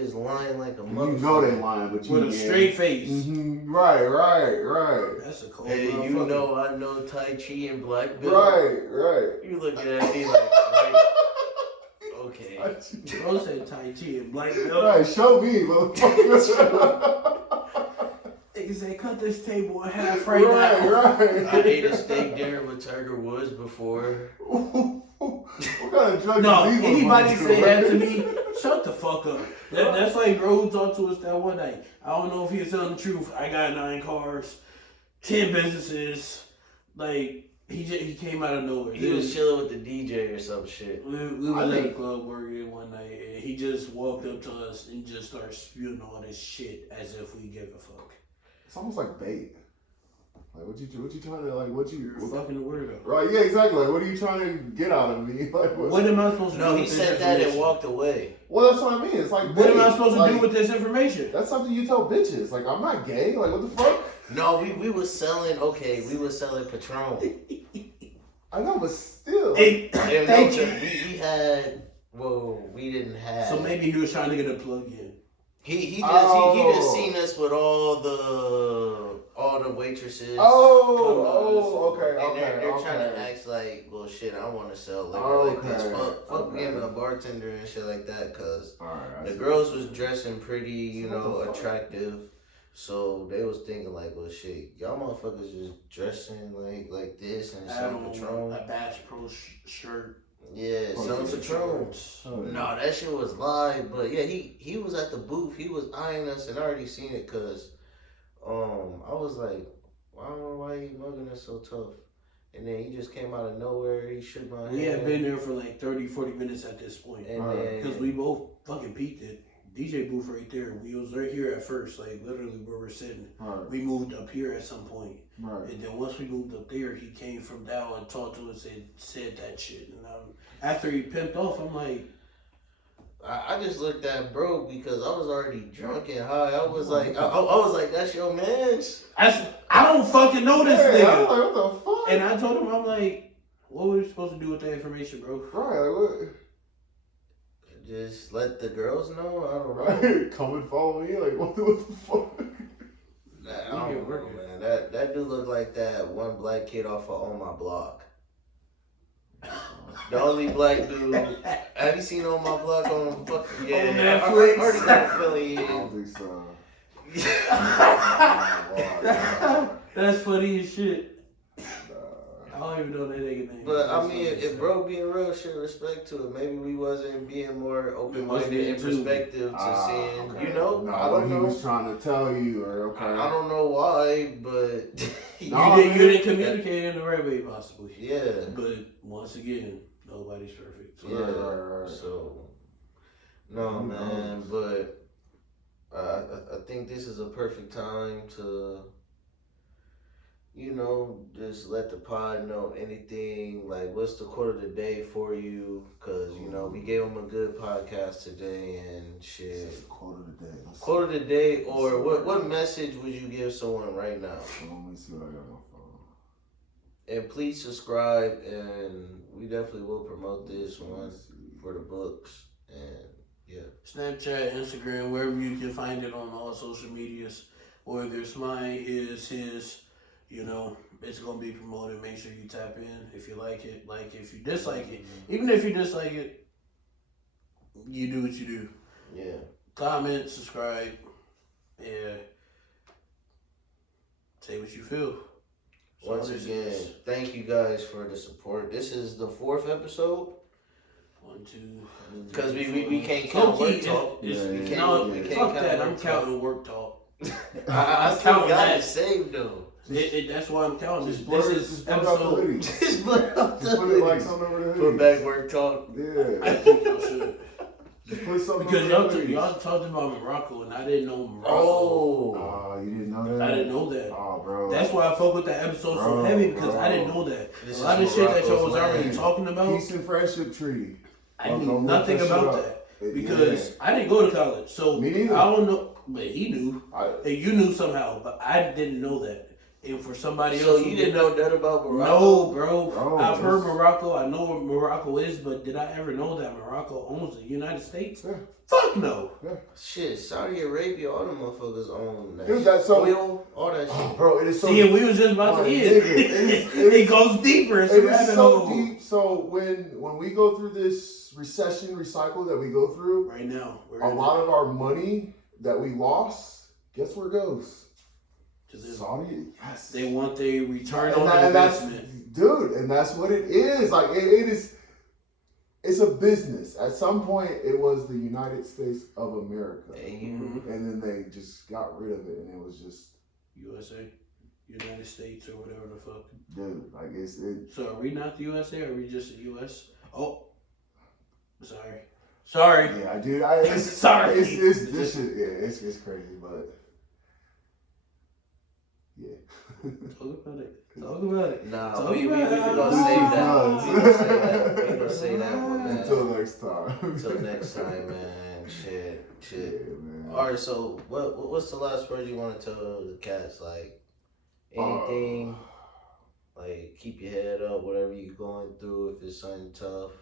like a You motherfucker. know they lying, but you With a straight face. Mm-hmm. Right. That's a cold Hey, you motherfucker. know I know Tai Chi and Black Belt. Right. You looking at me like, right? Okay. Bro said Tai Chi and black belt. Right, show me, motherfucker. Niggas say, cut this table in half right now. Right. I ate a steak dinner with Tiger Woods before. What kind of drug No, is these anybody motherfuckers say that to doing? me, shut the fuck up. That's like bro who talked to us that one night. I don't know if he was telling the truth. I got 9 cars, 10 businesses. Like, he came out of nowhere. He was chilling with the DJ or some shit. We was at a club working one night, and he just walked up to us and just started spewing all this shit as if we give a fuck. It's almost like bait. Like what you trying to like what You're a fucking weirdo. Right, yeah, exactly. Like what are you trying to get out of me? Like What am I supposed to do No, with he this said that and information? walked away. Well, that's what I mean. It's like What am I bait. supposed to Like, do with this information? That's something you tell bitches. Like I'm not gay. Like what the fuck? No, we was selling Patron. I know, but still. Hey, And thank no, you. we didn't have. So maybe he was trying to get a plug in. He Oh. just seen us with all the waitresses. Oh, okay, And they're okay. trying to act like, well, shit, I want to sell liquor Okay, like this. Fuck okay. being a bartender and shit like that, cause Alright. the girls was dressing pretty, What the fuck? attractive. So they was thinking like, well, shit, y'all motherfuckers just dressing like this and I selling don't Patron. a Bass Pro shirt. Yeah, selling Patron. Oh, yeah. No, that shit was live, but yeah, he was at the booth. He was eyeing us, and I already seen it, cause I was like, I don't know why he mugging us so tough. And then he just came out of nowhere. He shook my hand. We had been there for like 30, 40 minutes at this point. And Alright. then Because we both fucking peeped it. DJ booth right there. We was right here at first, like literally where we're sitting. Right. We moved up here at some point. Right. And then once we moved up there, he came from down and talked to us and said that shit. And after he pimped off, I'm like, I just looked at bro because I was already drunk and high. I was like, I was like, that's your man's. I don't fucking know this Hey, I was nigga. like, what the fuck? And I told him, I'm like, what were we supposed to do with that information, bro? Right, like what? Just let the girls know. I don't know. Right, come and follow me. Like what the fuck? I don't know, man. That dude looked like that one black kid off of On My Block. The only black dude. Have you seen On My Block on fucking yeah? On I Netflix? already got a I feeling. don't think so. That's funny as shit. I don't even know that nigga name. But I That's mean, funny as if hell. bro being real, shit, respect to it. Maybe we wasn't being more open-minded and Wasn't too. perspective to seeing, Okay. you know. No, I what don't he know. was trying to tell you, or okay. I don't know why, but No, You didn't communicate in the right way, possibly. yeah, But once again, nobody's perfect. So. yeah. Right. So no, Who man, knows? but I think this is a perfect time to, you know, just let the pod know anything. Like, what's the quote of the day for you? Because, you know, we gave them a good podcast today and shit. Quote of the day. Quote of the day, or what message would you give someone right now? Let me see what I got on my phone. And please subscribe, and we definitely will promote this one for the books. And yeah. Snapchat, Instagram, wherever you can find it on all social medias. Whether it's mine, his, you know, it's going to be promoted. Make sure you tap in if you like it. Like, if you dislike it, even if you dislike it, you do what you do. Yeah. Comment, subscribe, and say what you feel. So Once this again, is thank you guys for the support. This is the 4th episode. 1, 2, Because we can't count work talk. Yeah, We can't, no, we can't fuck count that. work I'm talk. counting work talk. I I'm still counting got that. it saved though. That's why I'm counting. Just This blur it, is just blur out the episode. hoodie. Just put up Just the put it like hoodies. something over the hoodie. Put back work talk. I Yeah. think y'all should. Just put something Because over the hoodie. y'all talked about Morocco and I didn't know Morocco. Oh. Oh, you didn't know that? I didn't know that. Oh, bro. That's why I fuck with that episode so Bro, heavy because bro. I didn't know that. This A lot is of shit that y'all was Morocco's already land. talking about, Peace and friendship treaty. I Don't knew look nothing that shit about up. that because I didn't go to college, so Me neither. I don't know. But he knew, I, and you knew somehow, but I didn't know that. And for somebody So else, you who didn't know that about Morocco? No, bro. Bro, I've heard it's- Morocco. I know where Morocco is, but did I ever know that Morocco owns the United States? Yeah. Fuck no. Shit, Saudi Arabia, all the motherfuckers own that. Dude, that's so- oil, all that shit. oh, bro, it is so See, and we was just about to My end. nigga, It goes deeper. It's a It is rabbit so hole. deep. So when we go through this recession recycle that we go through, Right now, we're a in lot of our money that we lost, guess where it goes? to them. Saudi. Yes. They want their return And on that- and that's, investment. dude, and that's what it is. Like it is. It's a business. At some point, it was the United States of America, And you, and then they just got rid of it, and it was just, USA, United States, or whatever the fuck. dude, like it. So are we not the USA? Or are we just the US? Oh, sorry. Yeah, dude. It's, Sorry. It's this shit. Yeah, it's crazy, but yeah. Talk about it. Talk about it. nah, Talk we about gonna it. save that. Nuts. We gonna say that. We gonna say that one, man. Until next time. Until next time, man. Shit. Yeah, man. All right, so what's the last word you want to tell the cats? Like anything, like keep your head up, whatever you're going through. If it's something tough,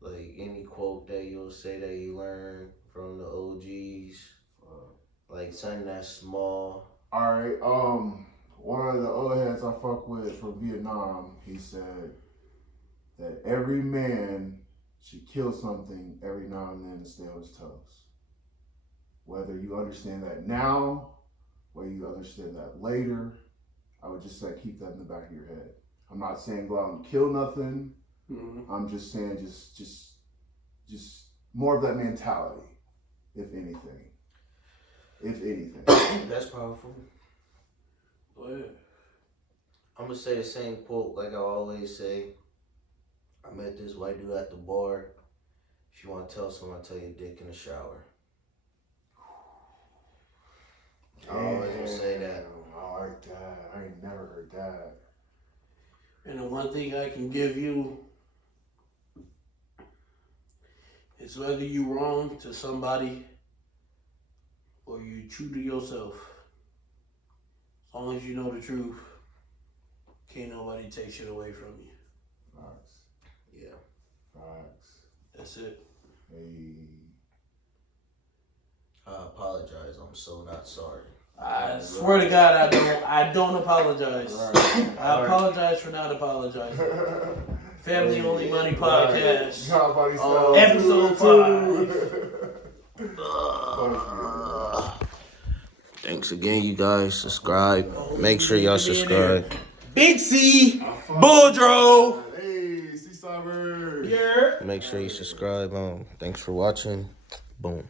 like any quote that you'll say that you learned from the OGs, like something that's small. All right. One of the old heads I fuck with from Vietnam, he said that every man should kill something every now and then to stay on his toes. Whether you understand that now, whether you understand that later, I would just say keep that in the back of your head. I'm not saying go out and kill nothing. Mm-hmm. I'm just saying just more of that mentality, if anything. If anything. That's powerful. Go ahead. I'm gonna say the same quote like I always say. I met this white dude at the bar. If you want to tell someone, tell your dick in the shower. I always will say that. I like that. I ain't never heard that. And the one thing I can give you is whether you wrong to somebody or you true to yourself. As long as you know the truth, can't nobody take shit away from you. Facts. Yeah. Facts. That's it. Hey. I apologize. I'm so not sorry. I swear to God, I don't apologize. Right. I apologize for not apologizing. Family Only Money Podcast. Episode 5. Thanks again, you guys. Subscribe. Make sure y'all subscribe. Big C, Boudreaux. Hey, Seaside Bird. Yeah. Make sure you subscribe. Thanks for watching. Boom.